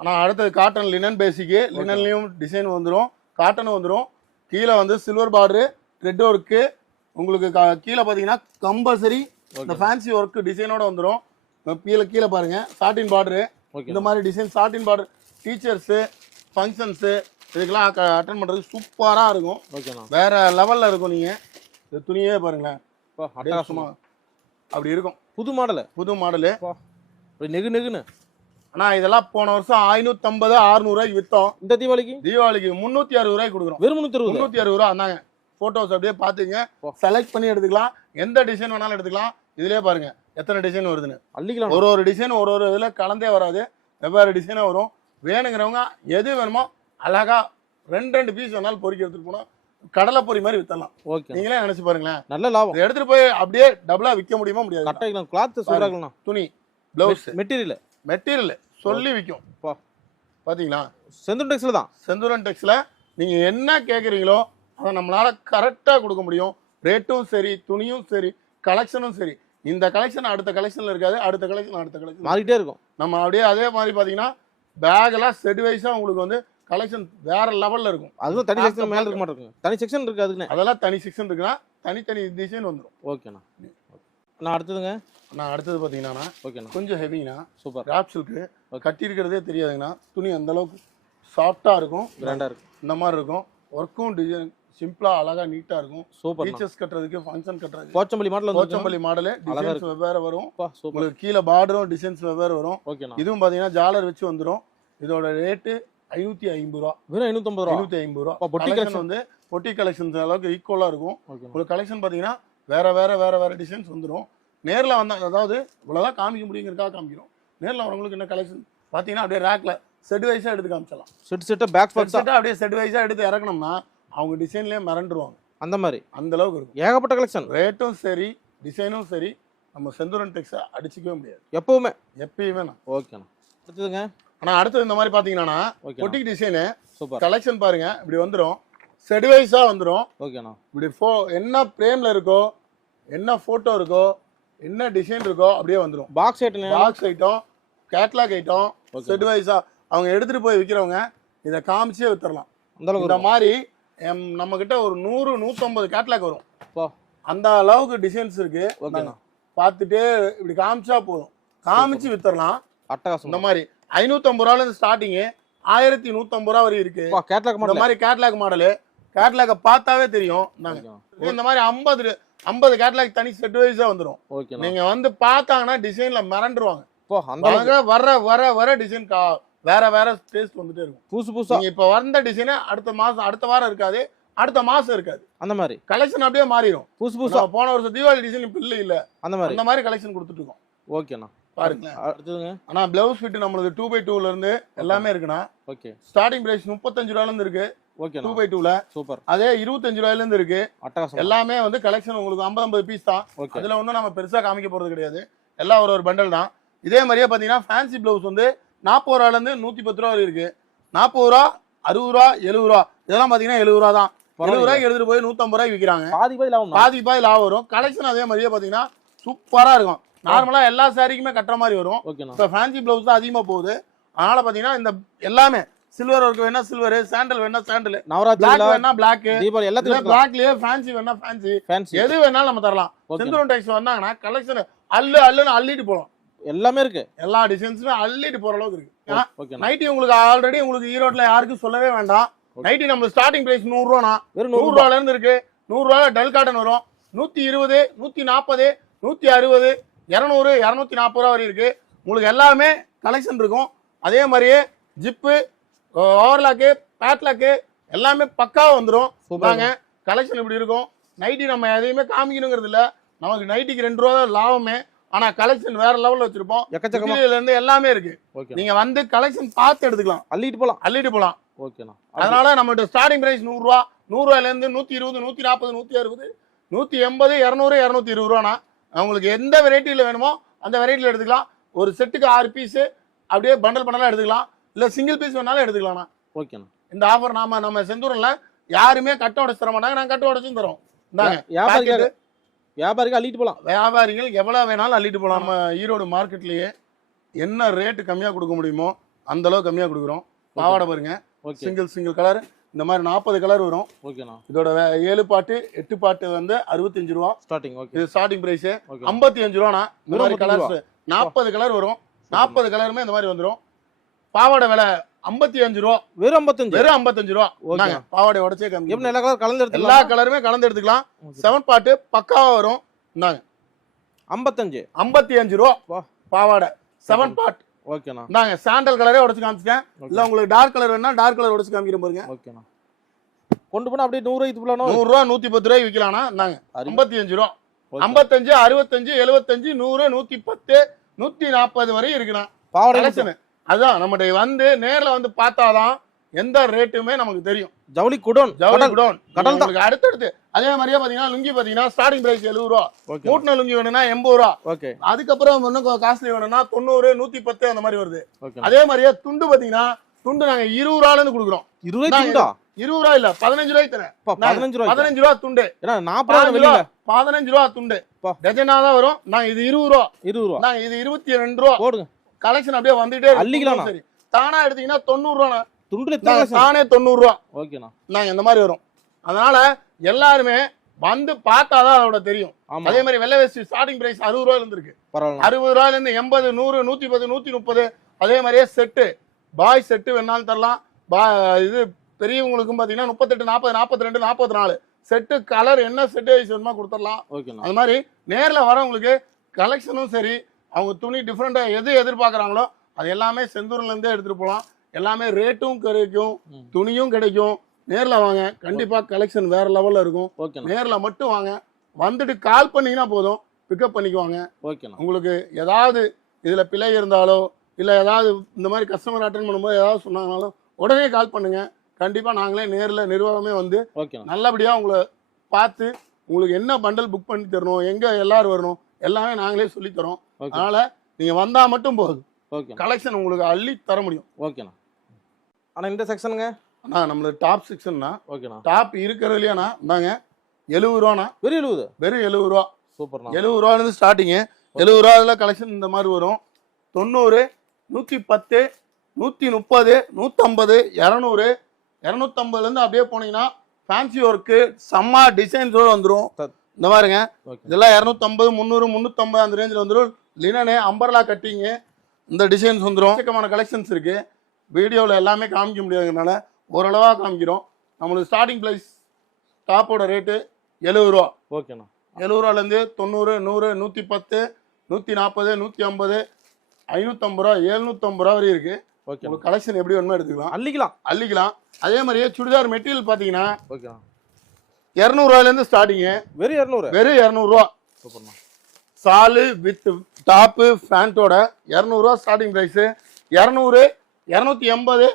ஆனால் அடுத்தது காட்டன் லினன் பேசிக்கு லினன்லேயும் டிசைன் வந்துடும் காட்டனும் வந்துடும் கீழே வந்து சில்வர் பார்டரு ரெட் ஒர்க்கு உங்களுக்கு கீழே பார்த்தீங்கன்னா கம்பல்சரி இந்த ஃபேன்சி ஒர்க் டிசைனோட வந்துடும் கீழே கீழே பாருங்க. சாட்டின் பார்டரு இந்த மாதிரி design satin border teachers functions இதுக்கெல்லாம் அட்டன் பண்ணுறதுக்கு சூப்பராக இருக்கும். ஓகேண்ணா. வேற லெவலில் இருக்கும் நீங்கள் இந்த துணியே பாருங்களேன். அப்பா அப்படியே அட்டகாசமா. சும்மா அப்படி இருக்கும். புது மாடலு. புது மாடலு. நெகு நெகுன்னு. ஆனால் இதெல்லாம் போன வருஷம் ஐநூற்றம்பது அறுநூறுவாய்க்கு விற்றோம் இந்த தீபாவளிக்கு? தீபாவளிக்கு முந்நூற்றி அறுபது ரூபாய்க்கு கொடுக்குறோம். வெறும் முந்நூற்றி அறுபது ரூபா இருந்தாங்க ஃபோட்டோஸ் அப்படியே பார்த்துங்க. செலக்ட் பண்ணி எடுத்துக்கலாம். எந்த டிசைன் வேணாலும் எடுத்துக்கலாம். இதுலயே பாருங்க எத்தனை டிசைன் வருதுன்னு. அள்ளிக்கலாம். ஒரு ஒரு டிசைன் ஒரு ஒரு இதில் கலந்தே வராது. வெவ்வேறு டிசைனாக வரும். வேணுங்கிறவங்க எது வேணுமோ அழகா ரெண்டு ரெண்டு பீஸ் வேணாலும் பொறுக்கி எடுத்துட்டு போனா கடலை பொரி மாதிரி வித்தரலாம் ஓகே. நீங்களே நினைச்சு பாருங்களேன். நல்ல லாபம். எடுத்துட்டு போய் அப்படியே டபுளா விற்க முடியுமா முடியாது கட்டைக்கலாம் கிளாத் இருக்கணும் துணி பிளவுஸ் மெட்டீரியல் மெட்டீரியல் சொல்லி விற்கும் பா. பாத்தீங்களா? செந்தூர் டெக்ஸ்ல தான். செந்தூரன் டெக்ஸ்ல நீங்க என்ன கேக்குறீங்களோ அதை நம்மளால கரெக்டா கொடுக்க முடியும். ரேட்டும் சரி துணியும் சரி கலெக்ஷனும் சரி. இந்த கலெக்ஷன் அடுத்த கலெக்ஷன்ல இருக்காது அடுத்த கலெக்ஷன் அடுத்த கலெக்ஷன் மாறிட்டே இருக்கும். நம்ம அப்படியே அதே மாதிரி பாத்தீங்கன்னா பேக் எல்லாம் செட் வைஸா உங்களுக்கு வந்து கலெக்ஷன் வேற லெவல்ல இருக்கும். அதுவும் தனி செக்ஷன் மேல இருக்க மாட்டேங்குது. தனி செக்ஷன் இருக்கு அதுக்குன்னு. அதெல்லாம் தனி செக்ஷன் இருக்குன்னா தனித்தனி டிசைன் வந்துடும் ஓகேண்ணா நான் அடுத்ததுங்க? நான் அடுத்தது பாத்தீங்கன்னா ஓகேண்ணா கொஞ்சம் ஹெவினா சூப்பர் ராப் சில்க்கு Okay. கட்டி இருக்கிறதே தெரியாதுங்கன்னா துணி அந்த அளவுக்கு சாஃப்டா இருக்கும். கிராண்டா இருக்கு. இந்த மாதிரி இருக்கும். ஒர்க்கும் டிசைன் சிம்பிளா அழகா நீட்டா இருக்கும். சூப்பர் டீச்சர்ஸ் கட்டுறதுக்கு ஃபங்க்ஷன் கட்டுறதுக்கு. Pochampally model Pochampally model designs வெவ்வேறு வரும். உங்களுக்கு கீழே பார்டரும் டிசைன்ஸ் வெவ்வேறு வரும். ஓகேண்ணா. இதுவும் பாத்தீங்கன்னா ஜாலர் வச்சு வந்துடும் இதோட ரேட்டு ஐநூத்தி ஐம்பது ரூபா. வெறும் ஐநூத்தம்பது ரூபா? ஐநூத்தி ஐம்பது ரூபா. பொட்டி collection. வந்து பொட்டி கலெக்ஷன்ஸ் அளவுக்கு ஈக்குவலா இருக்கும். உங்களுக்கு கலெக்ஷன் பாத்தீங்கன்னா வேற வேற வேற வேற டிசைன்ஸ் வந்துடும் நேர்ல வந்தா அதாவது இவ்வளவுதான் காமிக்க முடியுங்கிறதுக்காக காமிக்கிறோம். நேர்ல வரவங்களுக்கு என்ன கலெக்ஷன் பாத்தீங்கன்னா அப்படியே ரேக்ல செட் வைஸா எடுத்து காமிச்சலாம் செட் செட்டா பேக் செட்டா அப்படியே செட் வைஸா எடுத்து இறக்கணும்னா அவங்க டிசைன்லயே மிரண்டுருவாங்க அந்த மாதிரி. அந்த அளவுக்கு இருக்கும். ஏகப்பட்ட கலெக்ஷன் ரேட்டும் சரி டிசைனும் சரி நம்ம செந்தூரன் டெக்ஸை அடிச்சுக்கவே முடியாது. எப்பவுமே. எப்பயுமே நான். ஓகேண்ணா அடுத்ததுங்க? ஆனா அடுத்தது இந்த மாதிரி பாத்தீங்கன்னா ஓகேண்ணா பொட்டிக் டிசைனு சூப்பர். கலெக்ஷன் பாருங்க. இப்படி வந்துடும் செட் வைஸா வந்துடும் ஓகேண்ணா இப்படி ஃபோ என்ன பிரேம்ல இருக்கோ என்ன போட்டோ இருக்கோ என்ன டிசைன் இருக்கோ அப்படியே வந்துடும் box item box item catalogue item. Set வைஸா அவங்க எடுத்துட்டு போய் விற்கிறவங்க இதை காமிச்சே அளவுக்கு இந்த. மாதிரி நம்ம கிட்ட ஒரு நூறு நூத்தம்பது கேட்லாக் வரும். அந்த அளவுக்கு டிசைன்ஸ் இருக்கு. பார்த்துட்டே இப்படி காமிச்சா போதும். காமிச்சு வித்துறலாம் அட்டகாசம். இந்த மாதிரி ஐநூத்தம்பது ரூபால இருந்து ஸ்டார்டிங்கு ஆயிரத்தி நூத்தம்பது ரூபா வரை இருக்கு. கேட்லாக் இந்த மாடல் மாதிரி கேட்லாக் மாடலு கேட்லாக பார்த்தாவே தெரியும். நாங்க இந்த மாதிரி ஐம்பது ஐம்பது கேட்லாக் தனி செட் வைஸா வந்துடும் நீங்க வந்து பார்த்தாங்கன்னா டிசைன்ல மிரண்டுருவாங்க. வர வர வர டிசைன் வேற வேற டேஸ்ட் வந்துட்டே இருக்கும். புதுசு புதுசா. இப்ப வந்த டிசைன் அடுத்த மாசம் அடுத்த வாரம் இருக்காது. அடுத்த மாசம் இருக்காது. அந்த மாதிரி. கலெக்ஷன் அப்படியே மாறிடும் புதுசு புதுசா. போன வருஷம் தீபாவளி டிசைன் இப்ப இல்ல இல்ல. அந்த மாதிரி. அந்த மாதிரி கலெக்ஷன் கொடுத்துட்டு இருக்கோம். ஓகேண்ணா பாருங்களேன். அடுத்ததுங்க. ஆனா பிளவுஸ் ஃபிட் நம்மளுக்கு டூ பை டூல இருந்து எல்லாமே இருக்குண்ணா. ஓகே ஸ்டார்டிங் பிரைஸ் முப்பத்தஞ்சு ரூபாயில இருந்து இருக்கு. டூ ஓகேண்ணா பை டூல சூப்பர் அதே இருபத்தஞ்சு ரூபாயில இருந்து இருக்கு. அட்டகாசம். எல்லாமே வந்து கலெக்ஷன் உங்களுக்கு ஐம்பது ஐம்பது பீஸ் தான். ஓகே அதுல ஒன்றும் நம்ம பெருசா காமிக்க போறது கிடையாது. எல்லாம் ஒரு ஒரு பண்டல் தான். இதே மாதிரியே பாத்தீங்கன்னா ஃபேன்சி பிளவுஸ் வந்து நாற்பது ரூபால இருந்து நூத்தி பத்து ரூபா வரை இருக்கு. நாற்பது ரூபா அறுபது ரூபா எழுபது ரூபா. இதெல்லாம் பாத்தீங்கன்னா எழுபது ரூபா தான். எழுபது ரூபாய்க்கு எடுத்துட்டு போய் நூத்தம்பது ரூபாய்க்கு விற்கிறாங்க பாதி பாதி லாபம் பாதி பாதி லாபம் வரும். கலெக்ஷன் அதே மாதிரியே பாத்தீங்கன்னா சூப்பரா இருக்கும். நார்மலா எல்லா சாரிக்குமே கட்டுற மாதிரி வரும். இப்போ ஃபேன்சி பிளவுஸ் தான் அதிகமா போகுது. அதனால பாத்தீங்கன்னா இந்த எல்லாமே சில்வர் ஒர்க் வேணா சில்வர் சாண்டல் வேணா சாண்டல் நவராத்திரி பிளாக் வேணா பிளாக் தீபாவளி இல்ல எல்லாத்துக்கும் பிளாக்லயே ஃபேன்சி வேணா ஃபேன்சி எது வேணாலும் நம்ம தரலாம். செந்தூரம் டெக்ஸ் வந்தாங்கன்னா கலெக்ஷன் அள்ளு அள்ளுன்னு அள்ளிட்டு போகலாம். எல்லாமே இருக்கு. எல்லா டிசைன்ஸுமே அள்ளிட்டு போற அளவுக்கு இருக்கு. நைட்டி உங்களுக்கு ஆல்ரெடி உங்களுக்கு ஈரோட்ல யாருக்கும் சொல்லவே வேண்டாம். நைட்டி நம்ம ஸ்டார்டிங் பிரைஸ் நூறு ரூபானா வெறும் நூறு ரூபால இருந்து இருக்கு. நூறு ரூபாய் டல் காட்டன் வரும். நூத்தி இருபது நூத்தி நாற்பது நூத்தி அறுபது இரநூறு இரநூத்தி நாற்பது ரூபா வரை இருக்கு. உங்களுக்கு எல்லாமே கலெக்ஷன் இருக்கும். அதே மாதிரியே ஜிப்பு ஓவர்லாக்கு பேட்லாக்கு எல்லாமே பக்காவா வந்துடும் சூப்பர் வாங்க கலெக்ஷன் இப்படி இருக்கும். நைட்டி நம்ம எதையுமே காமிக்கணுங்கிறது இல்ல. நமக்கு நைட்டிக்கு ரெண்டு ரூபா தான் லாபமே. ஆனா கலெக்ஷன் வேற லெவல்ல வச்சிருப்போம். எக்கச்சக்கமா இருந்து எல்லாமே இருக்கு. நீங்க வந்து கலெக்ஷன் பார்த்து எடுத்துக்கலாம். அள்ளிட்டு போலாம். அள்ளிட்டு போலாம். ஓகேண்ணா அதனால நம்மகிட்ட ஸ்டார்டிங் பிரைஸ் நூறு ரூபா நூறு ரூபாயில இருந்து நூத்தி இருபது நூத்தி நாற்பது நூத்தி அறுபது நூத்தி எண்பது இரநூறு இரநூத்தி இருபது ரூபானா உங்களுக்கு எந்த வெரைட்டில வேணுமோ அந்த வெரைட்டில எடுத்துக்கலாம். ஒரு செட்டுக்கு ஆறு பீஸ் அப்படியே பண்டல் பண்ணலாம் எடுத்துக்கலாம். இல்ல சிங்கிள் பீஸ் வேணாலும் எடுத்துக்கலாம்ண்ணா. ஓகேண்ணா இந்த ஆஃபர் நாம நம்ம செந்தூர்ல யாருமே கட்ட உடச்சு தர மாட்டாங்க. நாங்க கட்ட உடச்சும் தரோம். இந்தாங்க வியாபாரிக்கு அள்ளிட்டு போலாம். வியாபாரிகள் எவ்வளவு வேணாலும் அள்ளிட்டு போலாம். நம்ம ஈரோடு மார்க்கெட்லயே என்ன ரேட்டு கம்மியா கொடுக்க முடியுமோ அந்த அளவுக்கு கம்மியா கொடுக்குறோம். பாவாடை பாருங்க. சிங்கிள் சிங்கிள் கலர் இந்த மாதிரி நாற்பது கலர் வரும். ஓகேண்ணா. இதோட ஏழு பாட்டு எட்டு பாட்டு வந்து அறுபத்தஞ்சு ரூபா. ஸ்டார்டிங் ஓகே இது ஸ்டார்டிங் பிரைஸ் ஐம்பத்தி அஞ்சு ரூபாண்ணா. இந்த மாதிரி 55 கலர்ஸ் நாற்பது கலர் வரும். நாற்பது கலருமே இந்த மாதிரி வந்துரும். பாவாடை விலை ஐம்பத்தி அஞ்சு ரூபா. வெறும் ஐம்பத்தஞ்சு? வெறும் ஐம்பத்தஞ்சு ரூபா. நாங்க பாவாடை உடச்சே கம்மி. எல்லா கலர் கலந்து எல்லா எடுத்துக்கலாம் கலருமே கலந்து எடுத்துக்கலாம். செவன் பாட்டு பக்காவா வரும். இந்தாங்க. ஐம்பத்தஞ்சு? ஐம்பத்தி அஞ்சு ரூபா. பாவாடை. செவன் பாட் ஓகேண்ணா. இந்தாங்க சாண்டல் கலரே உடச்சு காமிச்சிட்டேன். இல்ல உங்களுக்கு டார்க் கலர் வேணா டார்க் கலர் உடச்சு காமிக்கிறேன் பாருங்க. ஓகேண்ணா. கொண்டு போனா அப்படியே நூறு இது பிள்ளைனோ நூறு ரூபா நூத்தி பத்து ரூபாய்க்கு விற்கலாம்னா அருமை. ஐம்பத்தி அஞ்சு ரூபா. ஐம்பத்தஞ்சு அறுபத்தஞ்சு எழுபத்தஞ்சு நூறு நூத்தி பத்து நூத்தி நாற்பது வரை இருக்குண்ணா. பாவாடை அதான் நம்மகிட்ட வந்து நேர்ல வந்து பார்த்தாதான் எந்த ரேட்டுமே நமக்கு தெரியும். ஜவுளி குடோன் ஜவுளி. குடோன். கடல். உங்களுக்கு அடுத்தடுத்து அதே மாதிரியே பாத்தீங்கன்னா லுங்கி பாத்தீங்கன்னா ஸ்டார்டிங் பிரைஸ் எழுபது ரூபா. மூட்டின லுங்கி வேணும்னா எண்பது ரூபா. ஓகே. அதுக்கப்புறம் இன்னும் காஸ்ட்லி வேணும்னா தொண்ணூறு நூத்தி பத்து அந்த மாதிரி வருது. அதே மாதிரியே துண்டு பாத்தீங்கன்னா துண்டு நாங்க இருபது ரூபால இருந்து கொடுக்குறோம். இருபது துண்டா? இருபது ரூபா இல்ல பதினஞ்சு தரேன். அப்பா, பதினஞ்சு ரூபாய்க்கு. பதினஞ்சு ரூபா துண்டு. நாற்பது ரூபா பதினஞ்சு ரூபா ரூபா துண்டு. டஜனா தான் வரும். நான் இது இருபது ரூபா. இருபது ரூபா. நான் இது இருபத்தி ரெண்டு ரூபா. போடுங்க. கலெக்ஷன் அப்படியே வந்துட்டே இருக்கு. அள்ளிக்கலாம்ண்ணா. சரி தானா எடுத்தீங்கன்னா தொண்ணூறு ரூபா துண்டு எத்தனை நாங்க காசு? தானே தொண்ணூறு ரூபா ஓகேண்ணா. நாங்க இந்த மாதிரி வரும். அதனால எல்லாருமே வந்து பார்த்தாதான் அதோட தெரியும். அதே மாதிரி வெள்ளை வேஷ்டி ஸ்டார்டிங் பிரைஸ் அறுபது ரூபாயில இருந்து இருக்கு அறுபது ரூபாயில இருந்து எண்பது நூறு நூத்தி பத்து நூத்தி முப்பது அதே மாதிரியே செட்டு பாய் செட்டு வேணாலும் தரலாம். பா இது பெரியவங்களுக்கும் பாத்தீங்கன்னா முப்பத்தெட்டு நாற்பது நாற்பத்தி ரெண்டு நாற்பத்தி நாலு செட்டு கலர் என்ன செட்டு வேணுமா கொடுத்துடலாம். அது மாதிரி நேர்ல வரவங்களுக்கு கலெக்ஷனும் சரி அவங்க துணி டிஃப்ரெண்டா எது எதிர்பார்க்கறாங்களோ அது எல்லாமே செந்தூர்ல இருந்தே எடுத்துட்டு போகலாம் எல்லாமே ரேட்டும் கிடைக்கும். துணியும் கிடைக்கும். நேர்ல வாங்க. கண்டிப்பா கலெக்ஷன் வேற லெவல்ல இருக்கும். நேர்ல மட்டும் வாங்க. வந்துட்டு கால் பண்ணீங்கன்னா போதும். பிக்கப் பண்ணிக்குவாங்க ஓகேண்ணா உங்களுக்கு ஏதாவது இதுல பிழை இருந்தாலோ இல்ல ஏதாவது இந்த மாதிரி கஸ்டமர் அட்டன் பண்ணும்போது ஏதாவது சொன்னாங்கனாலும் உடனே கால் பண்ணுங்க. கண்டிப்பா நாங்களே நேர்ல நிர்வாகமே வந்து ஓகேண்ணா நல்லபடியா உங்களை பார்த்து உங்களுக்கு என்ன பண்டல் புக் பண்ணி தரணும் எங்க எல்லாரும் வரணும் எல்லாமே நாங்களே சொல்லி தரோம். ஓகே அதனால நீங்க வந்தா மட்டும் போதும். ஓகேண்ணா கலெக்ஷன் உங்களுக்கு அள்ளி தர முடியும். ஓகேண்ணா. அண்ணா இந்த செக்ஷனுங்க அண்ணா நம்மளுக்கு டாப் செக்ஷன்னா ஓகேண்ணா. டாப் இருக்கிறதுலையாண்ணா இந்தாங்க எழுபது ரூபாண்ணா. வெறும் எழுபது? வெறும் எழுபது ரூபா. சூப்பர்ண்ணா. எழுபது ரூபாலேருந்து ஸ்டார்டிங்கு எழுபது ரூபாயில் கலெக்ஷன் இந்த மாதிரி வரும். தொண்ணூறு நூற்றி பத்து நூற்றி முப்பது நூற்றம்பது இரநூறு. இரநூத்தம்பதுலேருந்து அப்படியே போனீங்கன்னா ஃபேன்சி ஒர்க்கு செம்ம டிசைன்ஸோடு வந்துடும். இந்த மாதிரிங்க ஓகே. இதெல்லாம் இரநூத்தம்பது முந்நூறு முந்நூற்றம்பது அந்த ரேஞ்சில் வந்துடும் லினனு அம்பர்லா கட்டிங்கு இந்த டிசைன்ஸ் வந்துடும் எக்கச்சக்கமான கலெக்ஷன்ஸ் இருக்குது வீடியோவில் எல்லாமே காமிக்க முடியாததுனால ஓரளவாக காமிக்கிறோம். நம்மளுக்கு ஸ்டார்டிங் ப்ரைஸ் டாப்போட ரேட்டு எழுபது ரூபா. ஓகேண்ணா எழுபது ரூபாலேருந்து தொண்ணூறு நூறு நூற்றி பத்து நூற்றி நாற்பது நூற்றி ஐம்பது ஐநூற்றம்பது ரூபா எழுநூற்றம்பது ரூபா வரையும் இருக்குது ஓகேண்ணா உங்களுக்கு கலெக்ஷன் எப்படி வேணுமோ எடுத்துக்கலாம். அள்ளிக்கலாம். அள்ளிக்கலாம். அதே மாதிரியே சுடிதார் மெட்டீரியல் பார்த்தீங்கன்னா ஓகேண்ணா இரநூறுவாலேருந்து ஸ்டார்டிங்கு வெறும் இரநூறு. வெறும் இரநூறுவா சூப்பர்ண்ணா சாலு வித் டாப்பு ஃபேண்ட்டோட இரநூறுவா ஸ்டார்டிங் ப்ரைஸு இரநூறு இரநூத்தி எண்பது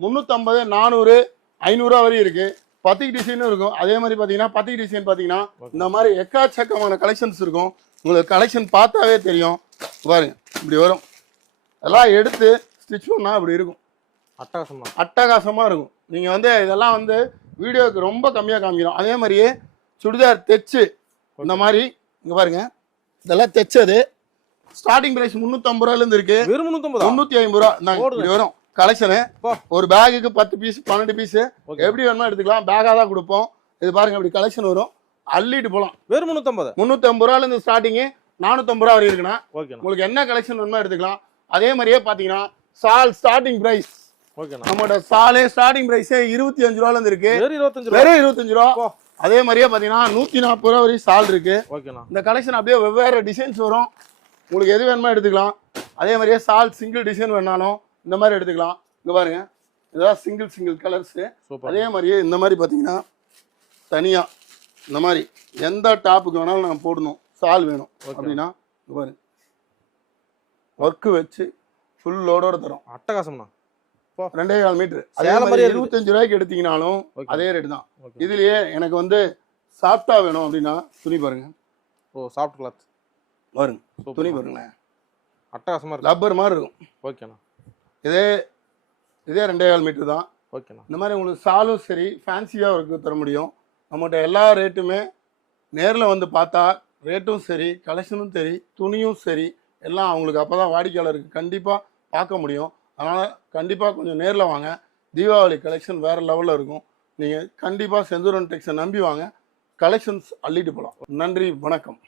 முந்நூற்றம்பது நானூறு ஐநூறுரூவா வரையும் இருக்குது பத்திக் டிசைனும் இருக்கும். அதே மாதிரி பார்த்தீங்கன்னா பத்திக் டிசைன் பார்த்தீங்கன்னா இந்த மாதிரி எக்காச்சக்கமான கலெக்ஷன்ஸ் இருக்கும். உங்களுக்கு கலெக்ஷன் பார்த்தாவே தெரியும். பாருங்க இப்படி வரும். எல்லாம் எடுத்து ஸ்டிச் பண்ணால் இப்படி இருக்கும். அட்டகாசம்ண்ணா அட்டகாசமாக இருக்கும். நீங்கள் வந்து இதெல்லாம் வந்து வீடியோவுக்கு ரொம்ப கம்மியாக காமிக்கிறோம். அதே மாதிரியே சுடிதார் தைச்சு இந்த மாதிரி இங்கே பாருங்க இதெல்லாம் தைச்சது. ஸ்டார்டிங் ப்ரைஸ் முந்நூற்றம்பது ரூபாயிலேருந்து இருக்கு. வெறும் முந்நூற்றம்பதா முந்நூற்றி ஐம்பது ரூபா. இப்படி வரும். கலெக்ஷனு. ஒரு பேகுக்கு பத்து பீஸ் பன்னெண்டு பீஸு ஓகே. எப்படி வேணுமோ எடுத்துக்கலாம். பேக்காக தான் கொடுப்போம். இது பாருங்க இப்படி கலெக்ஷன் வரும். அள்ளிட்டு போகலாம் வெறும் முந்நூற்றம்பது முந்நூற்றி ஐம்பது ரூபாலேருந்து ஸ்டார்டிங்கு நானூற்றம்பது ரூபா வரை இருக்குண்ணா. ஓகேண்ணா. உங்களுக்கு என்ன கலெக்ஷன் வேணுமோ எடுத்துக்கலாம். அதே மாதிரியே பார்த்தீங்கன்னா சால் ஸ்டார்டிங் ப்ரைஸ் நம்மளோட சாலே ஸ்டார்டிங் பிரைஸே இருபத்தி அஞ்சு ரூபால இருந்து இருக்கு. வெறும் இருபத்தஞ்சு ரூபா. அதே மாதிரியே பாத்தீங்கன்னா நூத்தி நாற்பது ரூபா வரையும் சால் இருக்கு. ஓகேண்ணா இந்த கலெக்ஷன் அப்படியே வெவ்வேறு டிசைன்ஸ் வரும். உங்களுக்கு எது வேணுமோ எடுத்துக்கலாம். அதே மாதிரியே சால் சிங்கிள் டிசைன் வேணாலும் இந்த மாதிரி எடுத்துக்கலாம். இங்க பாருங்க. இதெல்லாம் சிங்கிள் சிங்கிள் கலர்ஸ் அதே மாதிரியே இந்த மாதிரி பாத்தீங்கன்னா தனியா இந்த மாதிரி எந்த டாப்புக்கு வேணாலும் நான் போடணும். சால் வேணும். அப்படின்னா இங்க பாருங்க. ஒர்க்கு வச்சு ஃபுல் லோடோட தரும். அட்டகாசம்ண்ணா. ரெண்டே கால் மீட்டர். அதே மாதிரி. இருபத்தஞ்சு ரூபாய்க்கு எடுத்தீங்கனாலும் அதே ரேட் தான். இதுலயே எனக்கு வந்து சாஃப்டா வேணும் அப்படின்னா துணி பாருங்க. ஓ சாஃப்ட் கிளாத் பாருங்க. துணி பாருங்களேன். அட்டகாசமா இருக்கு. ரப்பர் மாதிரி இருக்கும். ஓகேண்ணா. இதே இதே ரெண்டே கால் மீட்டர் தான். ஓகேண்ணா. இந்த மாதிரி உங்களுக்கு சாலும் சரி ஃபேன்சியாக இருக்கு தர முடியும். நம்மகிட்ட எல்லா ரேட்டுமே நேரில் வந்து பார்த்தா ரேட்டும் சரி கலெக்ஷனும் சரி துணியும் சரி எல்லாம் அவங்களுக்கு அப்போ தான் வாடிக்கையாளருக்கு கண்டிப்பாக பார்க்க முடியும். அதனால் கண்டிப்பாக கொஞ்சம் நேரில் வாங்க. தீபாவளி கலெக்ஷன் வேறு லெவலில் இருக்கும். நீங்கள் கண்டிப்பாக செந்தூரன் டெக்ஸை நம்பி வாங்க. கலெக்ஷன்ஸ் அள்ளிட்டு போகலாம் நன்றி வணக்கம்.